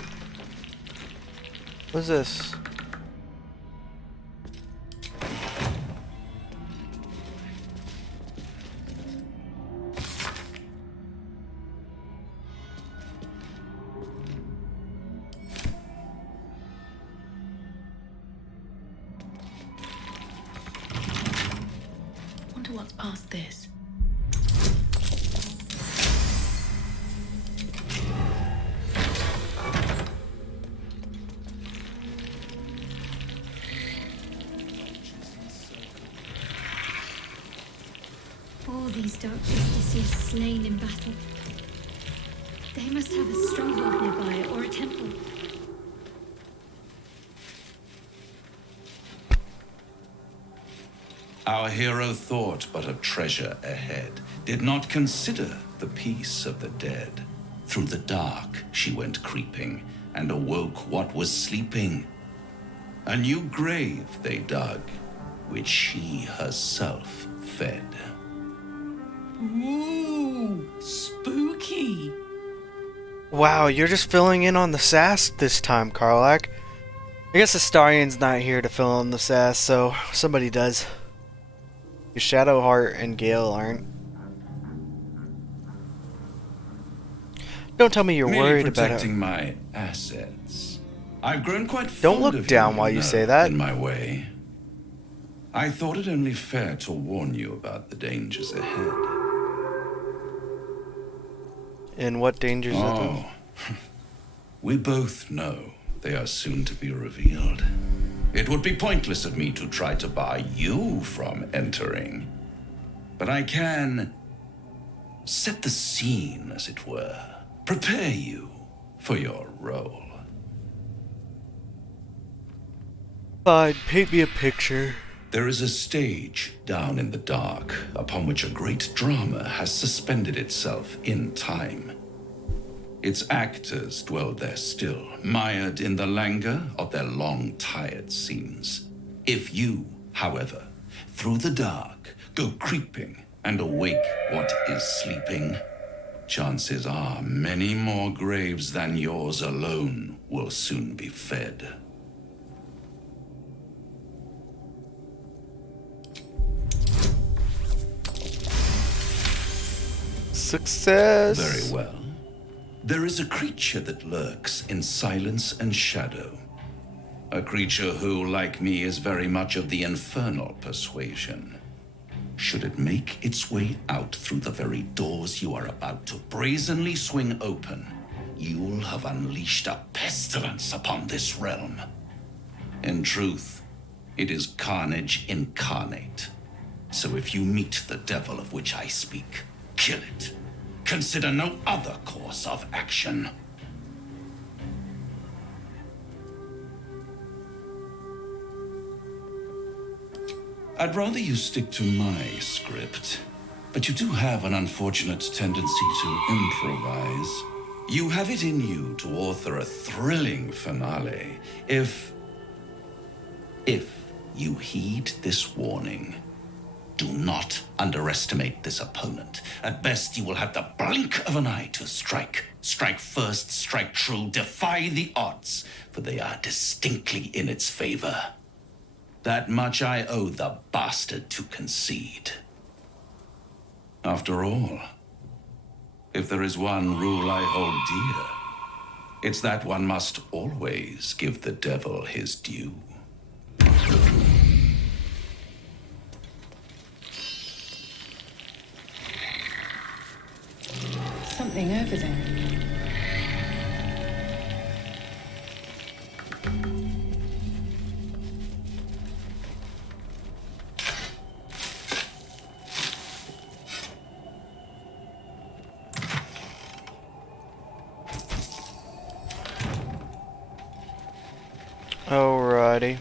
What's this? Wonder what's past this. All these dark justiciars slain in battle. They must have a stronghold nearby or a temple. Our hero thought but of treasure ahead, did not consider the peace of the dead. Through the dark she went creeping, and awoke what was sleeping. A new grave they dug, which she herself fed. Ooh, spooky. Wow, you're just filling in on the sass this time, Karlak. I guess Astarion's not here to fill in the sass, so somebody does. Shadowheart and Gale aren't. Don't tell me you're Merely worried about protecting it. my assets. I've grown quite Don't fond look of down while you know, say that. In my way. I thought it only fair to warn you about the dangers ahead. And what dangers are those? We both know they are soon to be revealed. It would be pointless of me to try to bar you from entering. But I can set the scene, as it were. Prepare you for your role. Fine, paint me a picture. There is a stage down in the dark upon which a great drama has suspended itself in time. Its actors dwell there still, mired in the languor of their long, tired scenes. If you, however, through the dark, go creeping and awake what is sleeping, chances are many more graves than yours alone will soon be fed. Success! Very well. There is a creature that lurks in silence and shadow. A creature who, like me, is very much of the infernal persuasion. Should it make its way out through the very doors you are about to brazenly swing open, you'll have unleashed a pestilence upon this realm. In truth, it is carnage incarnate. So if you meet the devil of which I speak, kill it. Consider no other course of action. I'd rather you stick to my script, but you do have an unfortunate tendency to improvise. You have it in you to author a thrilling finale if you heed this warning. Do not underestimate this opponent. At best, you will have the blink of an eye to strike. Strike first, strike true, defy the odds, for they are distinctly in its favor. That much I owe the bastard to concede. After all, if there is one rule I hold dear, it's that one must always give the devil his due. Something over there. Alrighty.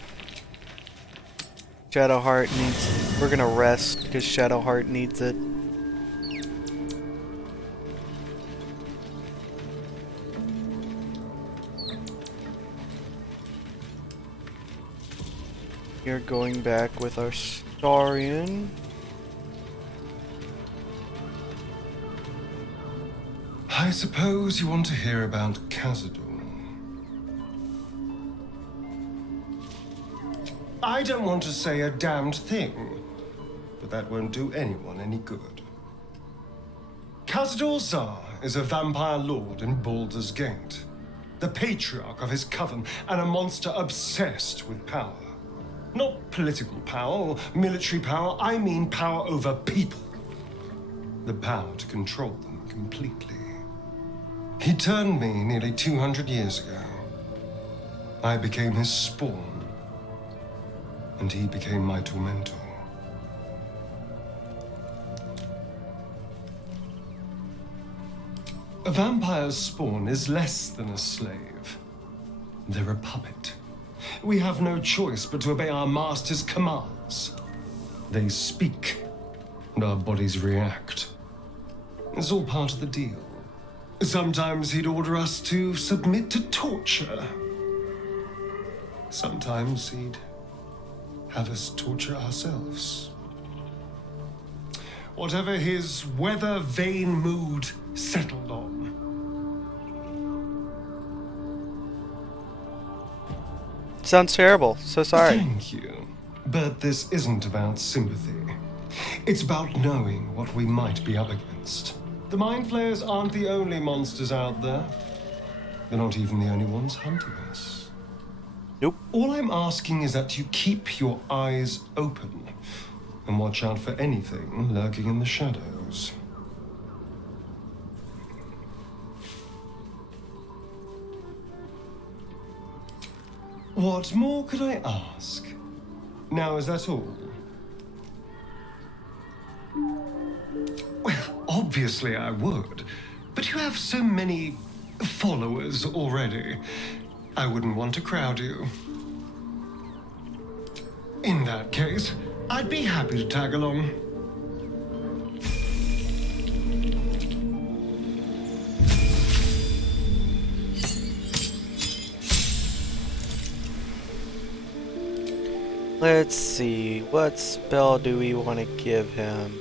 Shadowheart needs... We're gonna rest because Shadowheart needs it. You're going back with our Starian. I suppose you want to hear about Khazad. I don't want to say a damned thing, but that won't do anyone any good. Khazad Zar is a vampire lord in Baldur's Gate, the patriarch of his coven, and a monster obsessed with power. Not political power or military power, I mean power over people. The power to control them completely. He turned me nearly 200 years ago. I became his spawn, and he became my tormentor. A vampire's spawn is less than a slave. They're a puppet. We have no choice but to obey our master's commands. They speak, and our bodies react. It's all part of the deal. Sometimes he'd order us to submit to torture. Sometimes he'd have us torture ourselves. Whatever his weather-vane mood settled on. Sounds terrible. So sorry. Thank you. But this isn't about sympathy. It's about knowing what we might be up against. The Mind Flayers aren't the only monsters out there. They're not even the only ones hunting us. Nope. All I'm asking is that you keep your eyes open and watch out for anything lurking in the shadows. What more could I ask? Now, is that all? Well, obviously I would, but you have so many followers already. I wouldn't want to crowd you. In that case, I'd be happy to tag along. Let's see, what spell do we want to give him?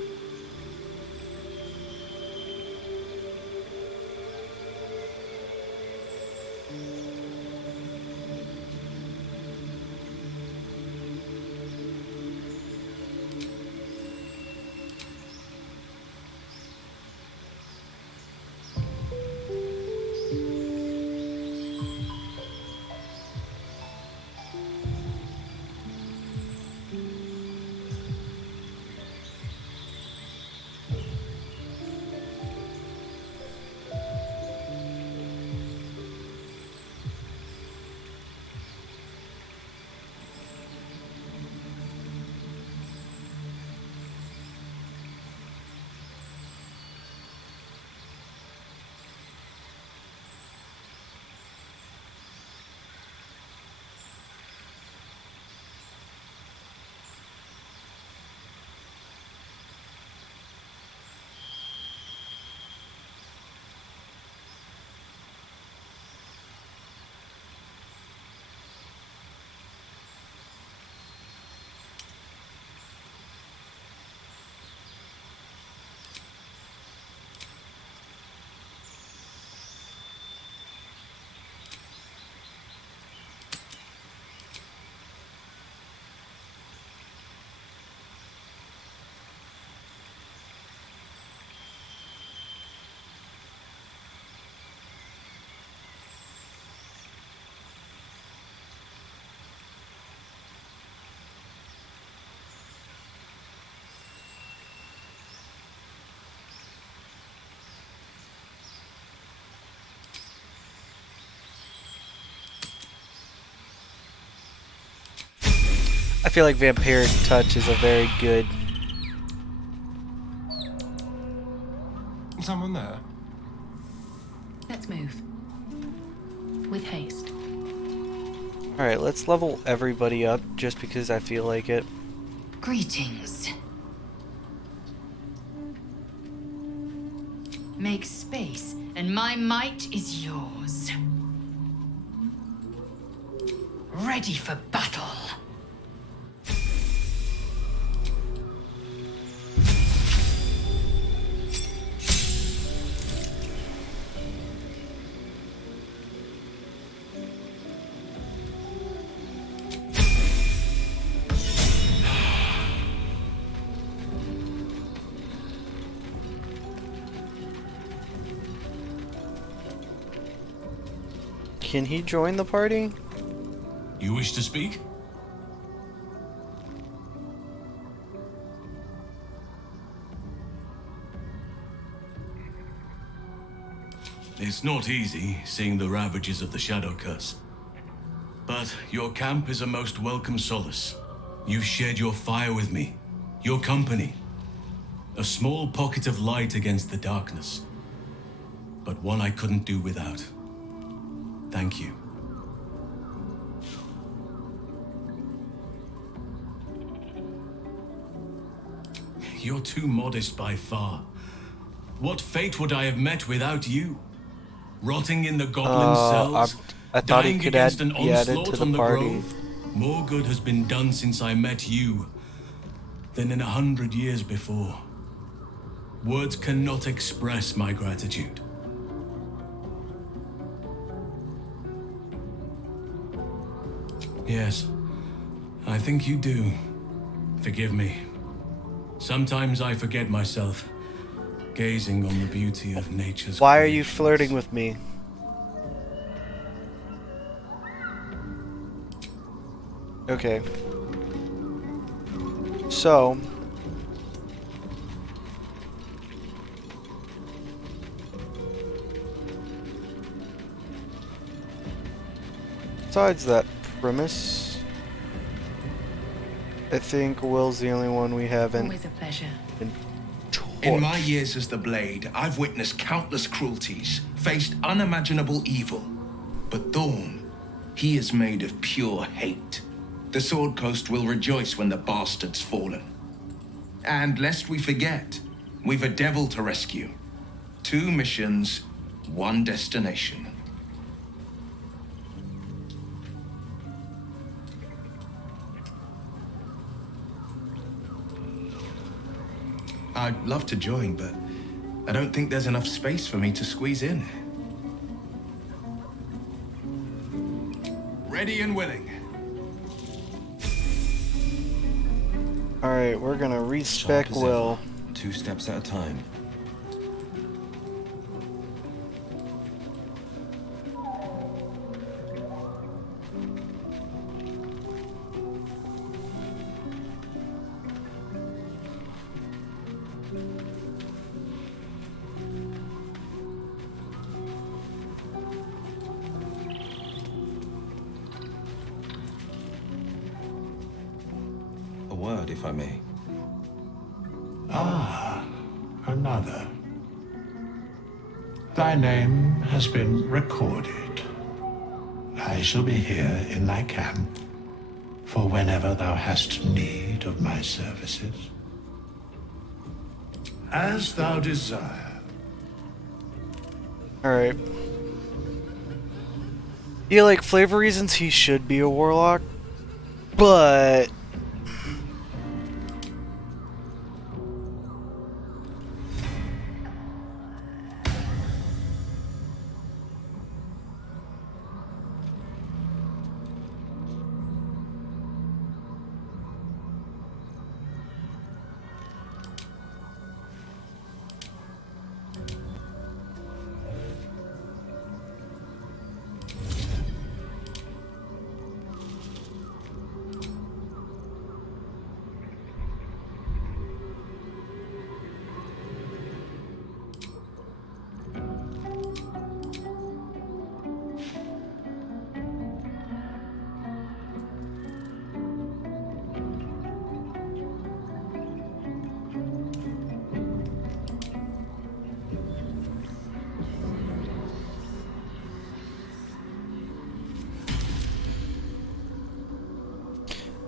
I feel like Vampiric Touch is a very good... Someone there? Let's move. With haste. Alright, let's level everybody up just because I feel like it. Greetings. Make space, and my might is yours. Ready for battle. Can he join the party? You wish to speak? It's not easy, seeing the ravages of the Shadow Curse. But your camp is a most welcome solace. You've shared your fire with me, your company. A small pocket of light against the darkness. But one I couldn't do without. Thank you. You're too modest by far. What fate would I have met without you? Rotting in the goblin cells, I thought he dying could against an be added onslaught to the on the party. grove? More good has been done since I met you than in 100 years before. Words cannot express my gratitude. Yes, I think you do. Forgive me. Sometimes I forget myself, gazing on the beauty of nature's... Why are you flirting with me? Okay. So... besides that premise, I think Will's the only one we haven't Always a pleasure. been In my years as the Blade, I've witnessed countless cruelties, faced unimaginable evil. But Thorn, he is made of pure hate. The Sword Coast will rejoice when the bastard's fallen. And lest we forget, we've a devil to rescue. 2 missions, 1 destination. I'd love to join, but I don't think there's enough space for me to squeeze in. Ready and willing. Alright, we're gonna respec Will. 2 steps at a time. A word, if I may. Ah, another. Thy name has been recorded. I shall be here in thy camp for whenever thou hast need of my services. As thou desire. Alright. Yeah, like, flavor reasons he should be a warlock, but...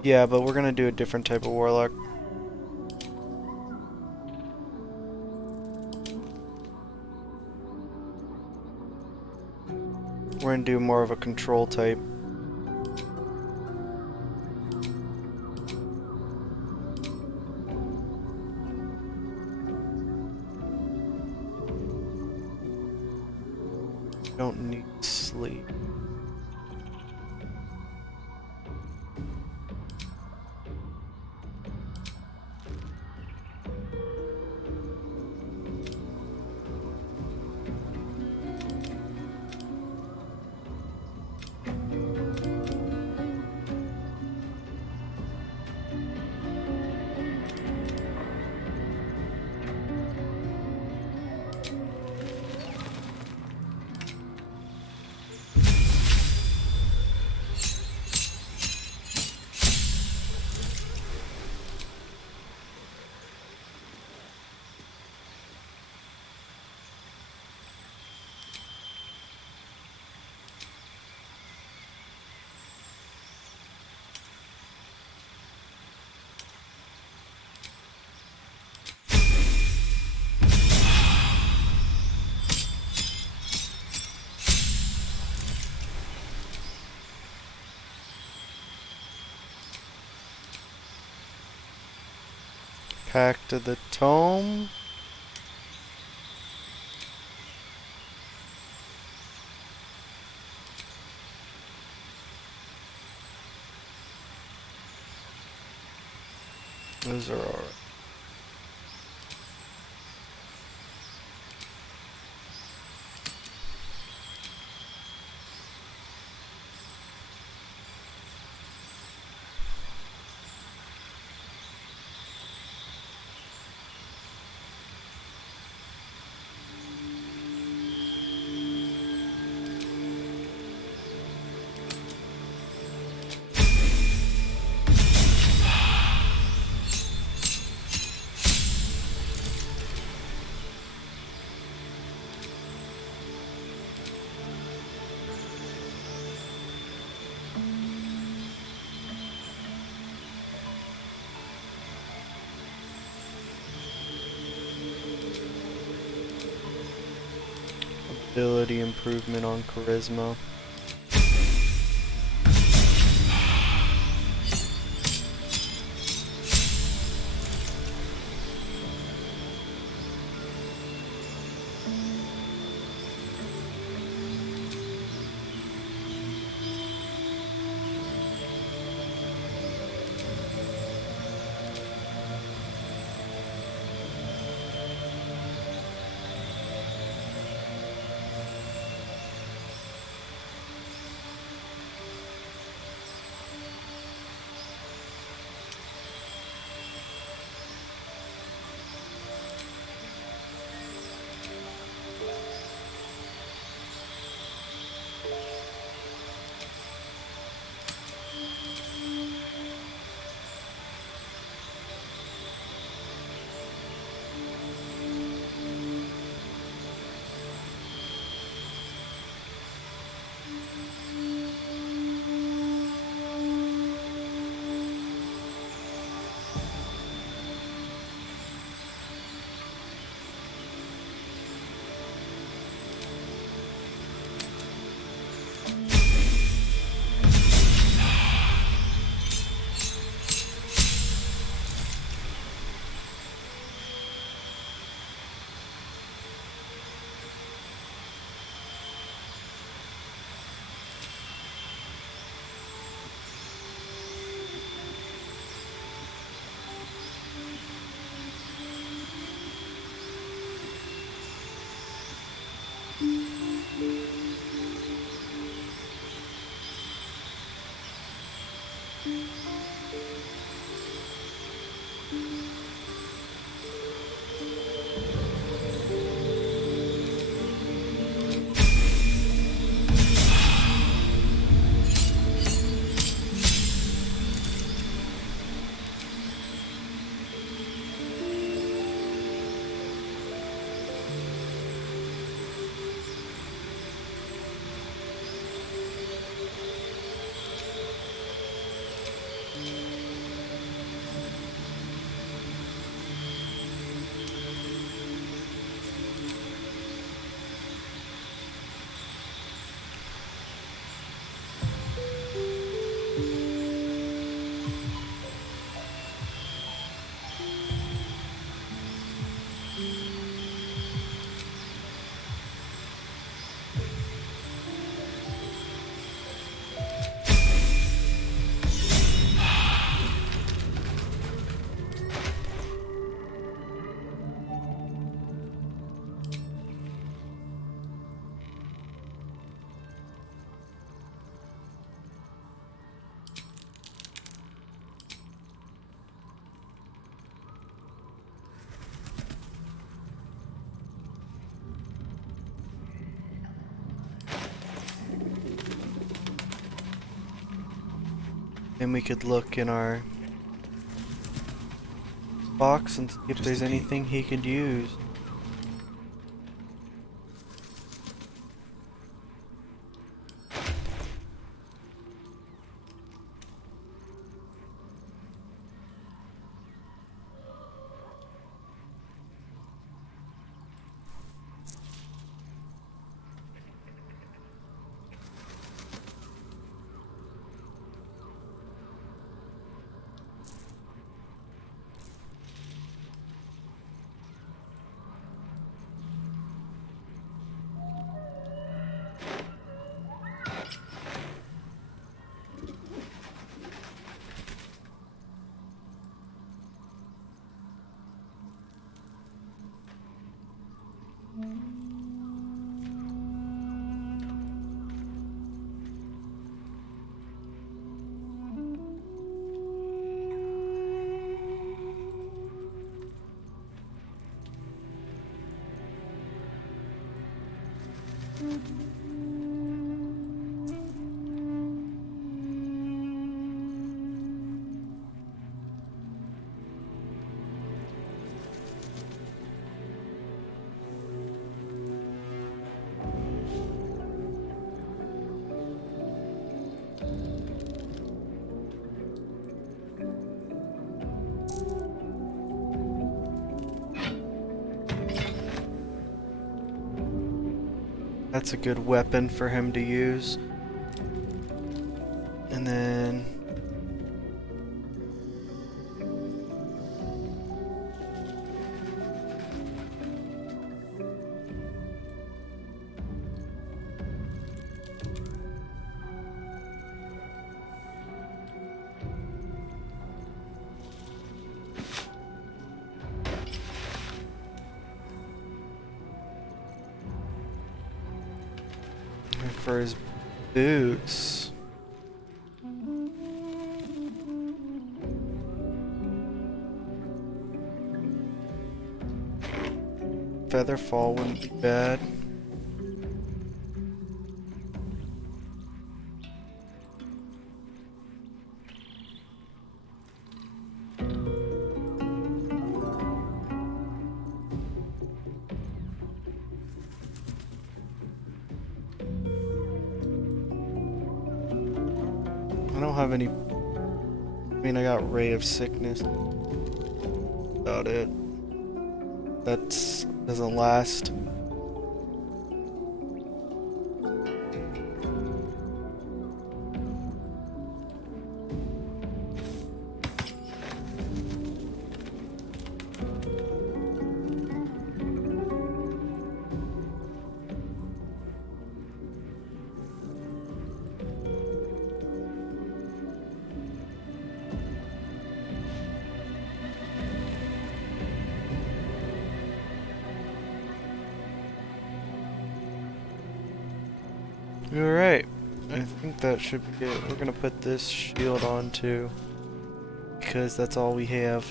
Yeah, but we're gonna do a different type of warlock. We're gonna do more of a control type. Don't need sleep. Pact of the Tome. Those are alright. Ability improvement on charisma. And we could look in our box and see if there's anything he could use. That's a good weapon for him to use. And then for his boots. Featherfall wouldn't be bad. I don't have any. I mean, I got Ray of Sickness. About it. That doesn't last. Alright, I think that should be it. We're gonna put this shield on too, because that's all we have.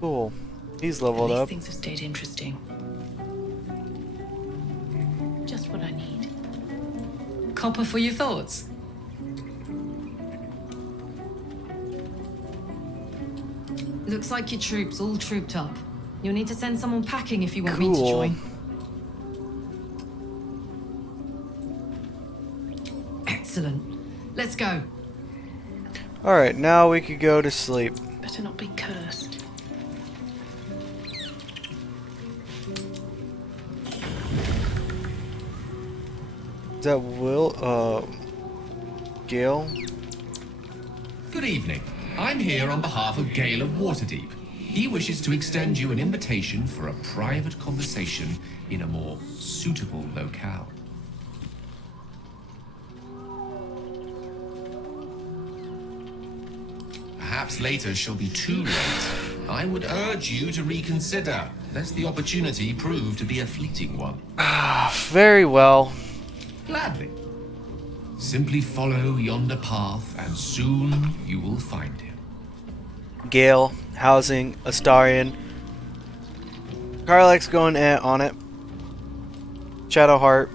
Cool. He's leveled These up. things have stayed interesting. Just what I need. Copper for your thoughts. Looks like your troops all trooped up. You'll need to send someone packing if you want me to Cool. join. Excellent. Let's go. Alright, now we could go to sleep. Better not be cursed. Is that Gale? Good evening. I'm here on behalf of Gale of Waterdeep. He wishes to extend you an invitation for a private conversation in a more suitable locale. Perhaps later shall be too late. I would urge you to reconsider, lest the opportunity prove to be a fleeting one. Very well. Gladly. Simply follow yonder path, and soon you will find him. Gale, housing, Astarion. Karlach's going on it. Shadowheart.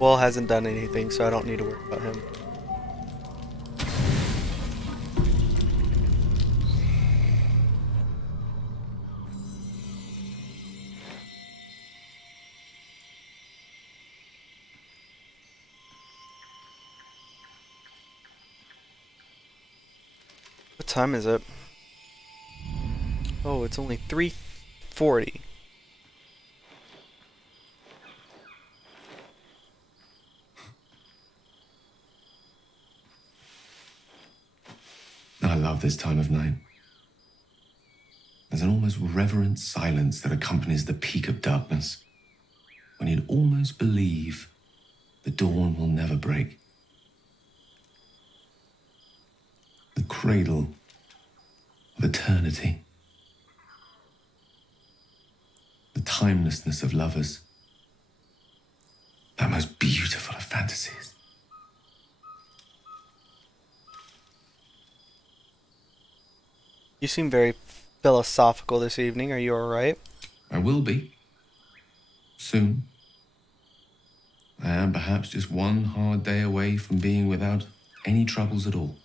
Will hasn't done anything, so I don't need to worry about him. What time is it? Oh, it's only 3:40. I love this time of night. There's an almost reverent silence that accompanies the peak of darkness, when you'd almost believe the dawn will never break. The cradle of eternity. The timelessness of lovers. That most beautiful of fantasies. You seem very philosophical this evening. Are you alright? I will be. Soon. I am perhaps just one hard day away from being without any troubles at all.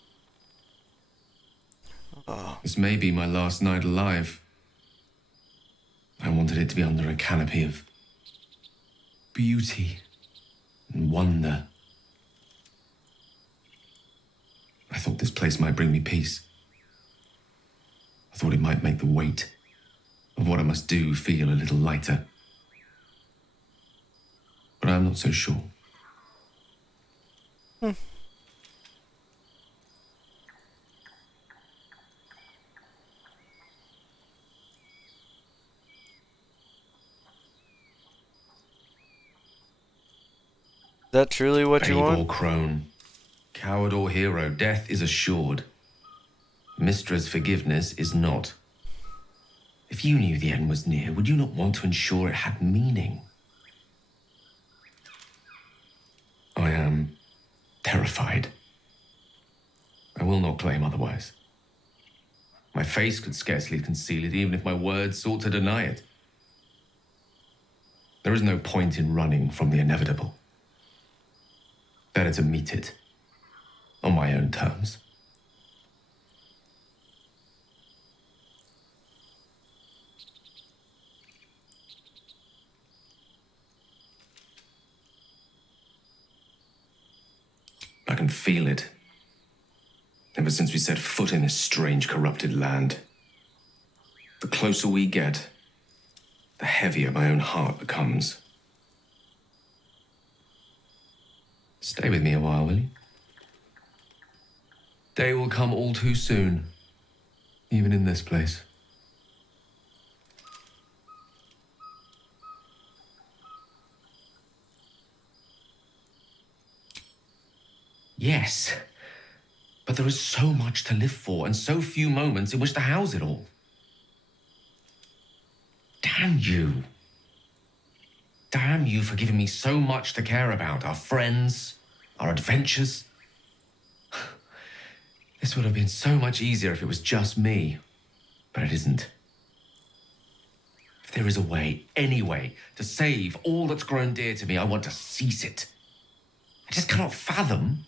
Oh. This may be my last night alive. I wanted it to be under a canopy of beauty and wonder. I thought this place might bring me peace. I thought it might make the weight of what I must do feel a little lighter. But I'm not so sure. Is that truly what you Babe want? or crone, coward or hero, death is assured. Mistra's forgiveness is not. If you knew the end was near, would you not want to ensure it had meaning? I am terrified. I will not claim otherwise. My face could scarcely conceal it, even if my words sought to deny it. There is no point in running from the inevitable. Better to meet it on my own terms. I can feel it. Ever since we set foot in this strange, corrupted land. The closer we get, the heavier my own heart becomes. Stay with me a while, will you? Day will come all too soon, even in this place. Yes, but there is so much to live for and so few moments in which to house it all. Damn you. Damn you for giving me so much to care about. Our friends, our adventures. This would have been so much easier if it was just me, but it isn't. If there is a way, any way, to save all that's grown dear to me, I want to seize it. I just cannot fathom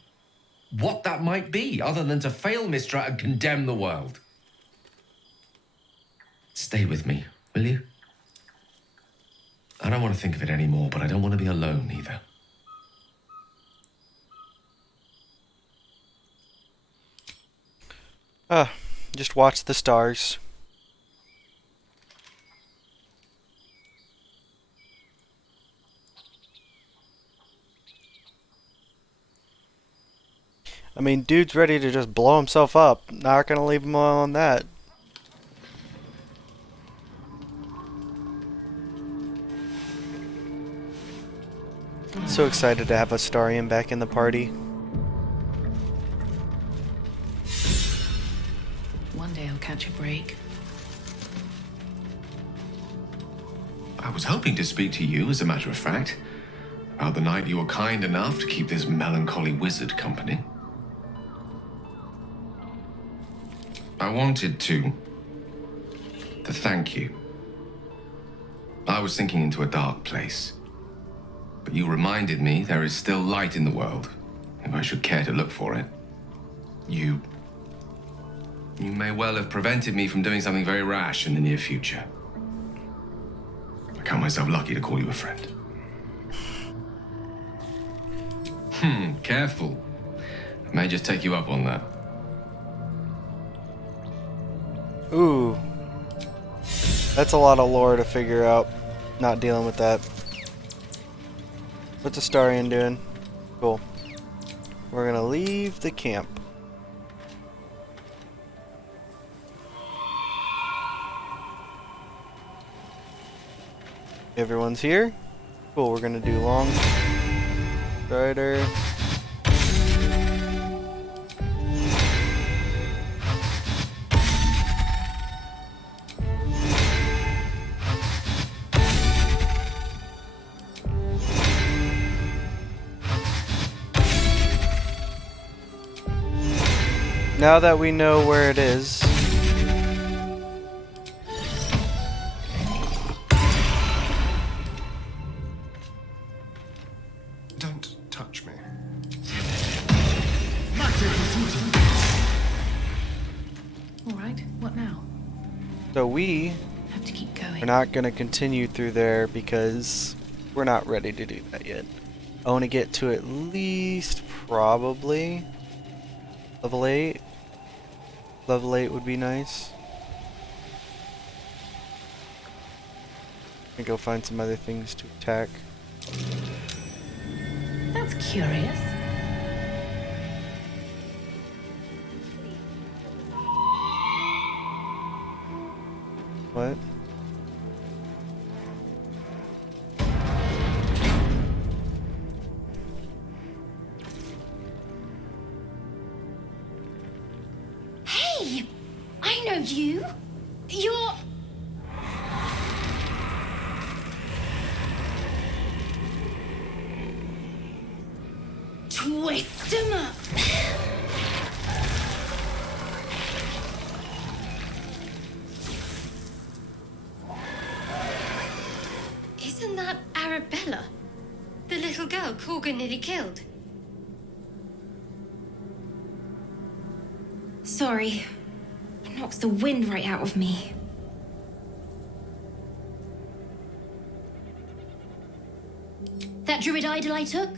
what that might be, other than to fail Mistra and condemn the world. Stay with me, will you? I don't want to think of it anymore, but I don't want to be alone either. Just watch the stars. I mean, dude's ready to just blow himself up. Not gonna leave him on that. So excited to have Astarion back in the party. One day I'll catch a break. I was hoping to speak to you, as a matter of fact. About the night you were kind enough to keep this melancholy wizard company. I wanted to thank you. I was sinking into a dark place, but you reminded me there is still light in the world, if I should care to look for it. You may well have prevented me from doing something very rash in the near future. I count myself lucky to call you a friend. Careful. I may just take you up on that. Ooh. That's a lot of lore to figure out. Not dealing with that. What's Astarion doing? Cool. We're gonna leave the camp. Everyone's here. Cool, we're gonna do long strider. Now that we know where it is, Don't touch me. All right, what now? so we Have to keep going. are not going to continue through there because we're not ready to do that yet. I want to get to at least probably level 8. Level 8 would be nice. And go find some other things to attack. That's curious. What? Hey! I know you! You're... Twist 'em up! Isn't that Arabella? The little girl Corgan nearly killed? Sorry. It knocks the wind right out of me. That druid idol I took?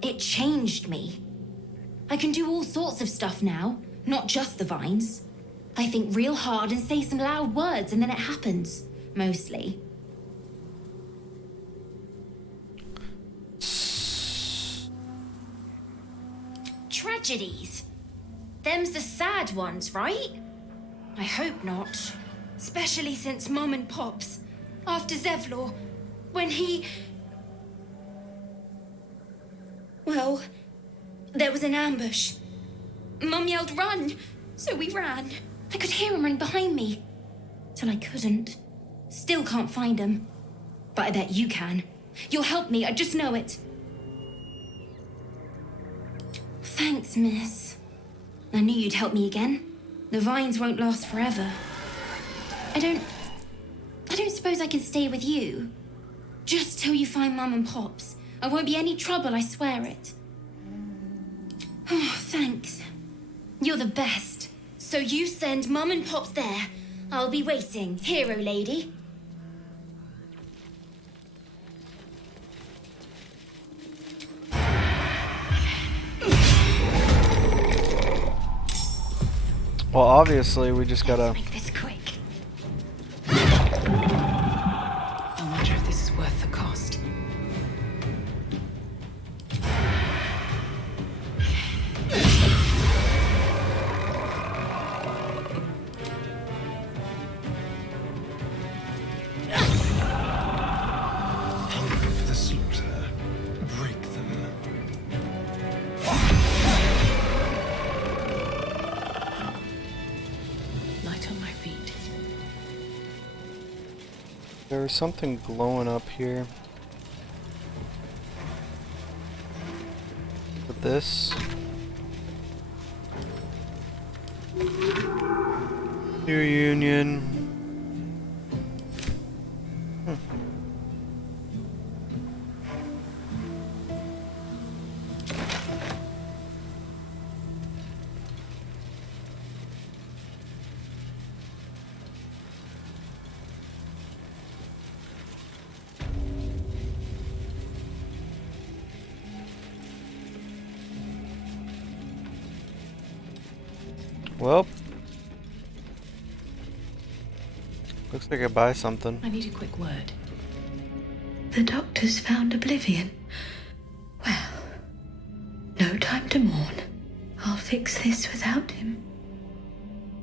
It changed me. I can do all sorts of stuff now, not just the vines. I think real hard and say some loud words and then it happens. Mostly. Tragedies. Them's the sad ones, right? I hope not. Especially since Mum and Pops, after Zevlor, when he... Well, there was an ambush. Mum yelled, "Run!" So we ran. I could hear him running behind me. Till I couldn't. Still can't find him. But I bet you can. You'll help me, I just know it. Thanks, miss. I knew you'd help me again. The vines won't last forever. I don't suppose I can stay with you. Just till you find Mum and Pops. I won't be any trouble, I swear it. Oh, thanks. You're the best. So you send Mum and Pops there. I'll be waiting, hero lady. Well, obviously, we just gotta... Make this quick. I wonder if this is worth the cost. Hungry for the slaughter. Break them. Light on my feet. There was something glowing up here. this. New Union. Well, looks like I buy something. I need a quick word. The doctor's found oblivion. Well, no time to mourn. I'll fix this without him.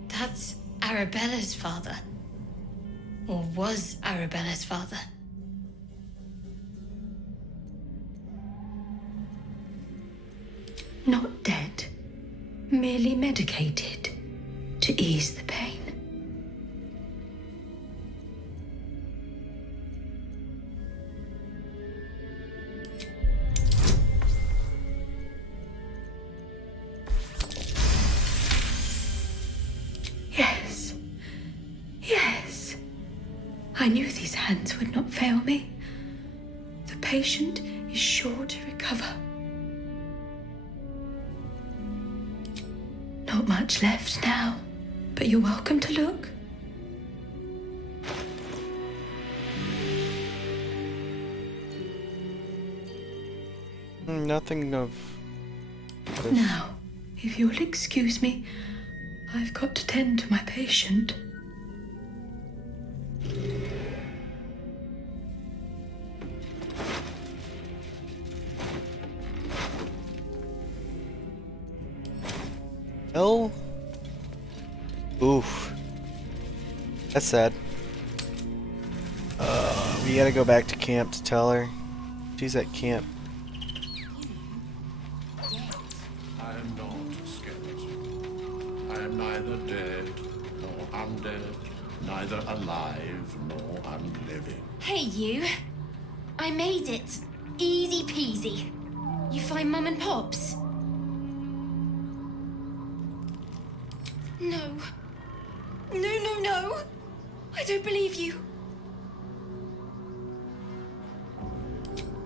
That's Arabella's father. Or was Arabella's father. Not dead. Merely medicated to ease the pain. Yes. Yes. I knew these hands would not fail me. The patient is sure to recover. Not much left now, but you're welcome to look. Nothing of this. Now, if you'll excuse me, I've got to tend to my patient. Hell? Oof. That's sad. We gotta go back to camp to tell her. She's at camp. I am not a skeleton. I am neither dead nor undead, neither alive nor unliving. Hey, you. I made it. Easy peasy. You find Mum and Pops? No. No. I don't believe you.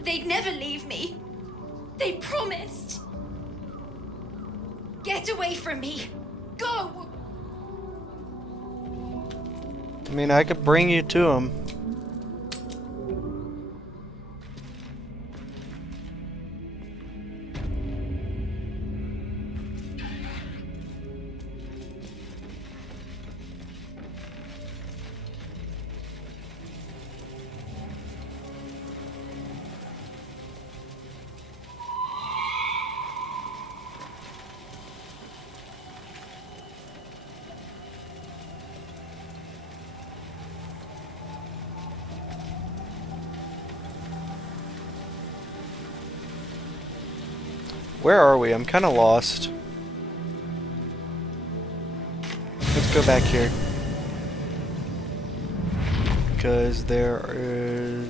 They'd never leave me. They promised. Get away from me. Go! I mean, I could bring you to him. Where are we? I'm kind of lost. Let's go back here. Because there is...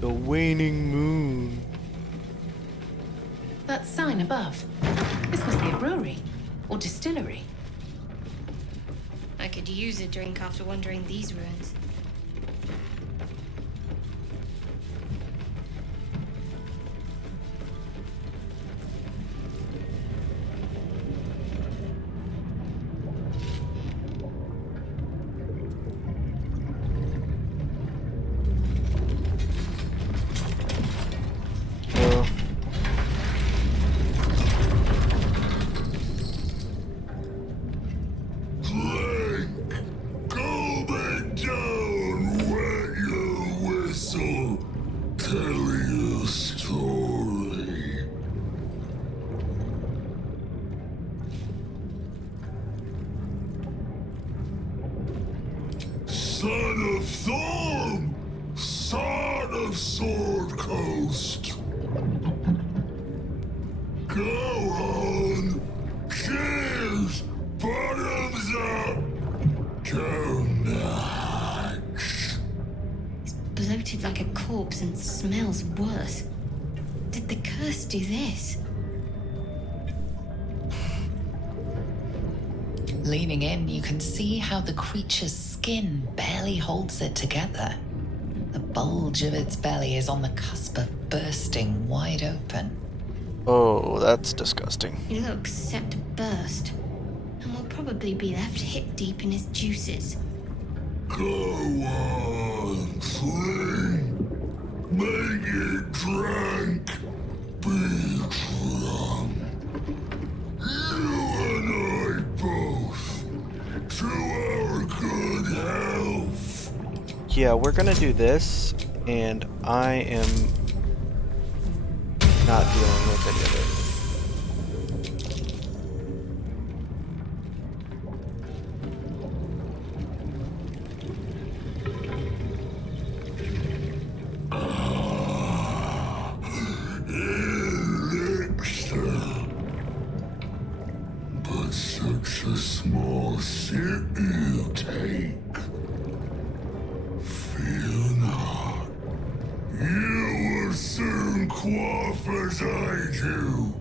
the waning moon. That sign above. This must be a brewery. Or distillery. I could use a drink after wandering these ruins. Son of Thorn! Son of Sword Coast! Go on! Cheers! Bottoms up! Go nuts! rotted like a corpse and smells worse. Did the curse do this? Leaning in, you can see how the creature's skin barely holds it together. The bulge of its belly is on the cusp of bursting wide open. Oh, that's disgusting. He looks set to burst, and will probably be left hip deep in his juices. Go on, drink. Make it drink. Be drunk. You and I both. To our good health. Yeah, we're gonna do this, and I am not dealing with any of it. But such a small sip you take. Fear not. You will soon quaff as I do.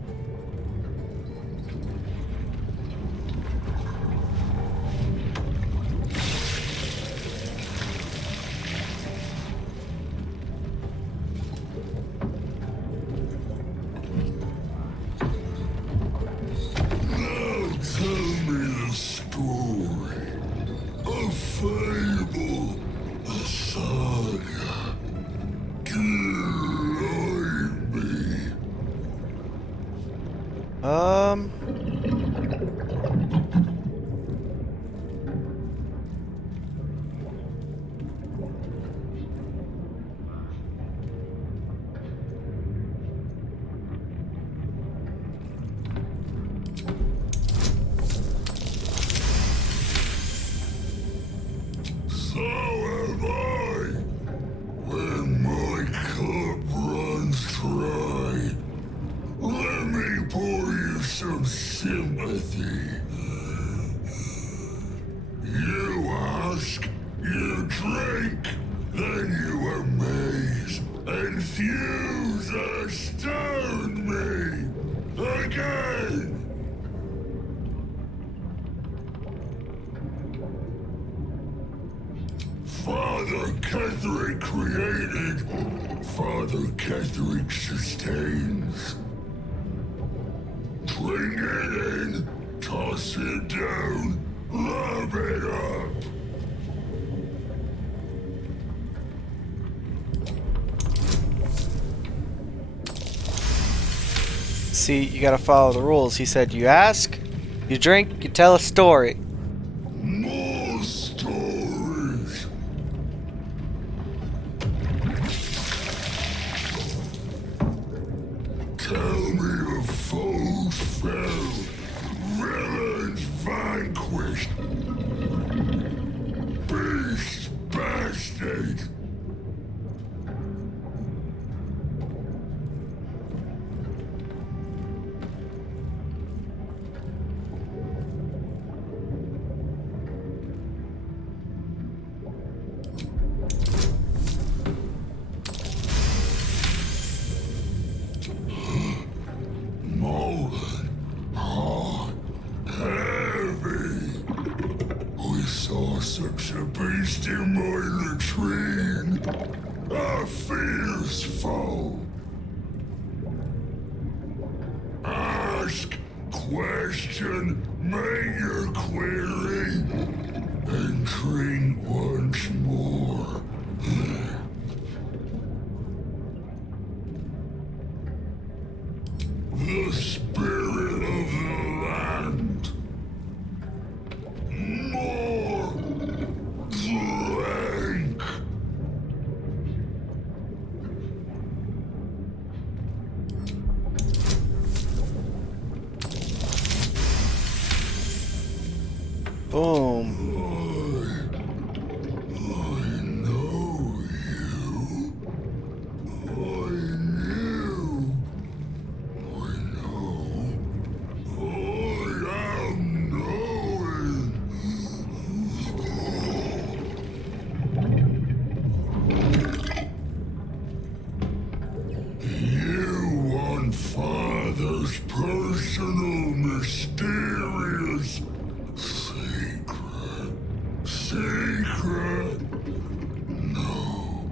Now tell me the story. A fable, a saga. Delight me. So have I. When my cup runs dry, let me pour you some sympathy. You ask, you drink, then you amaze, enthuse, astound me. Again. Father Ketherick created, Father Ketherick sustains. Bring it in, toss it down, lap it up. See, you gotta follow the rules. He said you ask, you drink, you tell a story. More stories. Tell me of foes fell, villains vanquished, beasts bastard. Molten, hot, heavy. We saw such a beast in my latrine. A fierce foe. Ask, question, make your query, and drink once more. The spirit of the land. More drink. Boom. I know you. I knew. I know. I am knowing. secret. No,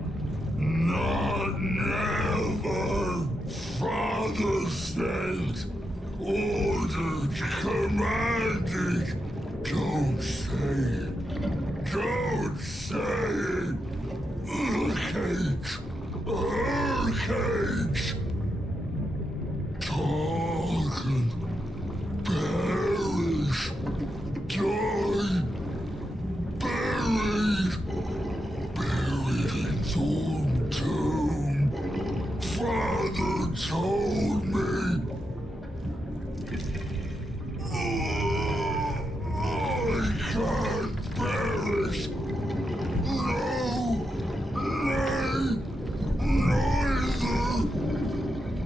not never. Father sent, ordered, commanded. Don't say it. Don't say it. Cage. Her cage. Talk and perish. Die. Buried. Buried in Thorn Tomb. Father told me. I can't perish. No, nay, neither.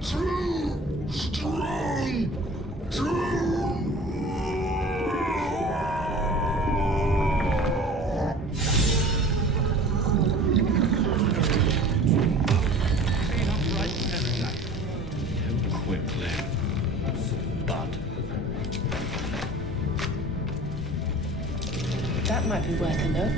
Too strong. Quickly. Bud. That might be worth a look.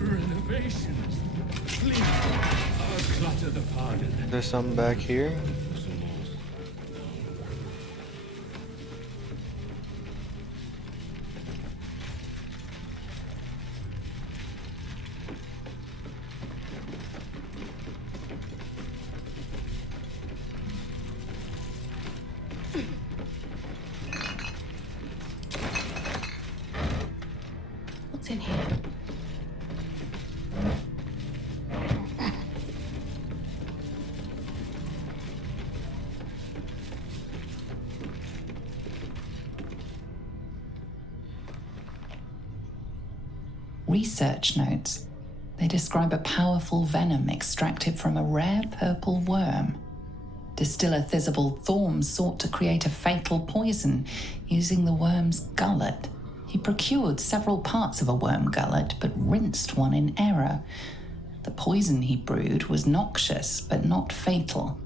Renovations. Please, clutter the pardon. There's some back here. What's in here? Research notes. They describe a powerful venom extracted from a rare purple worm. Distiller Thisbald Thorm sought to create a fatal poison using the worm's gullet. He procured several parts of a worm gullet, but rinsed one in error. The poison he brewed was noxious, but not fatal.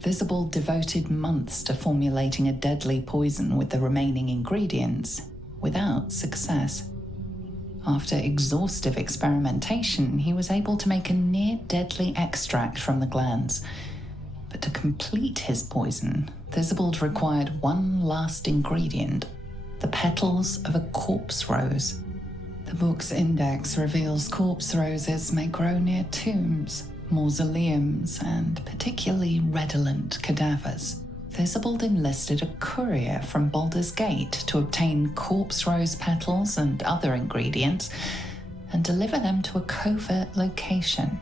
Thisbald devoted months to formulating a deadly poison with the remaining ingredients, without success. After exhaustive experimentation, he was able to make a near-deadly extract from the glands. But to complete his poison, Thisbald required one last ingredient, the petals of a corpse rose. The book's index reveals corpse roses may grow near tombs, mausoleums, and particularly redolent cadavers. Thisbald enlisted a courier from Baldur's Gate to obtain corpse rose petals and other ingredients and deliver them to a covert location.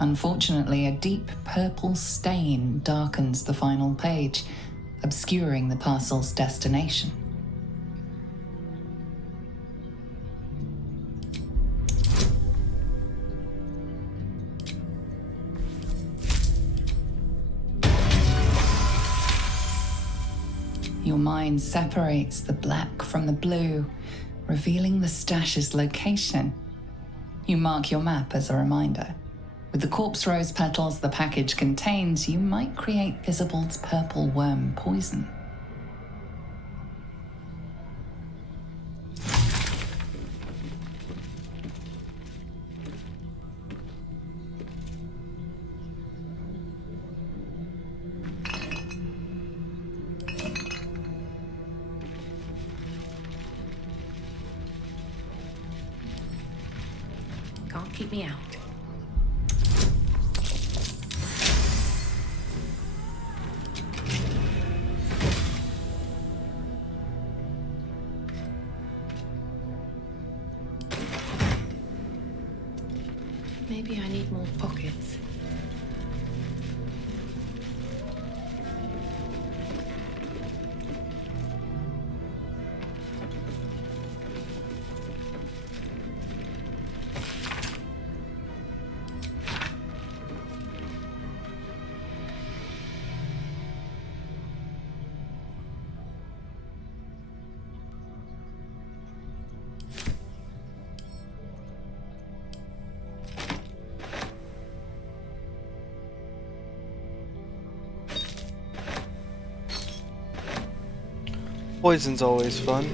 Unfortunately, a deep purple stain darkens the final page, obscuring the parcel's destination. Your mind separates the black from the blue, revealing the stash's location. You mark your map as a reminder. With the corpse rose petals the package contains, you might create Thisbald's purple worm poison. Can't keep me out. Maybe I need more pockets. Poison's always fun.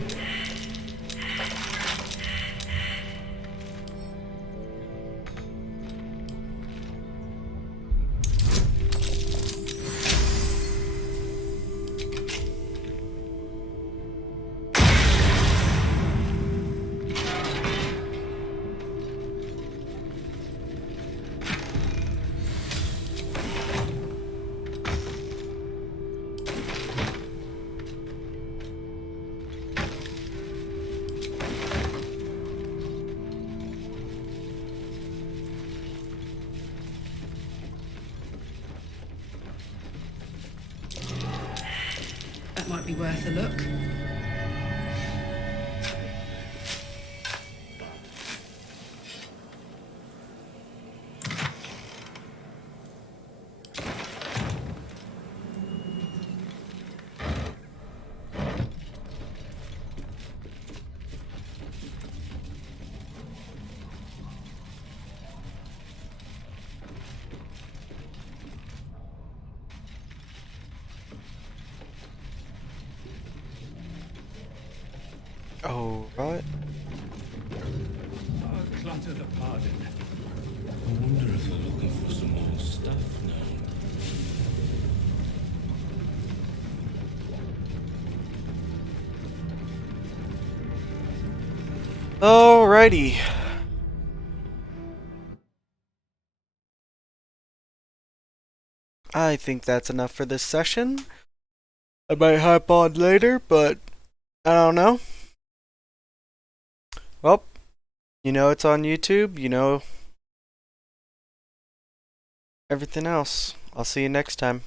That might be worth a look. Alright. I'll clutter the pardon. I wonder if they're looking for some more stuff now. Alrighty. I think that's enough for this session. I might hop on later, but I don't know. Well, you know it's on YouTube, you know everything else. I'll see you next time.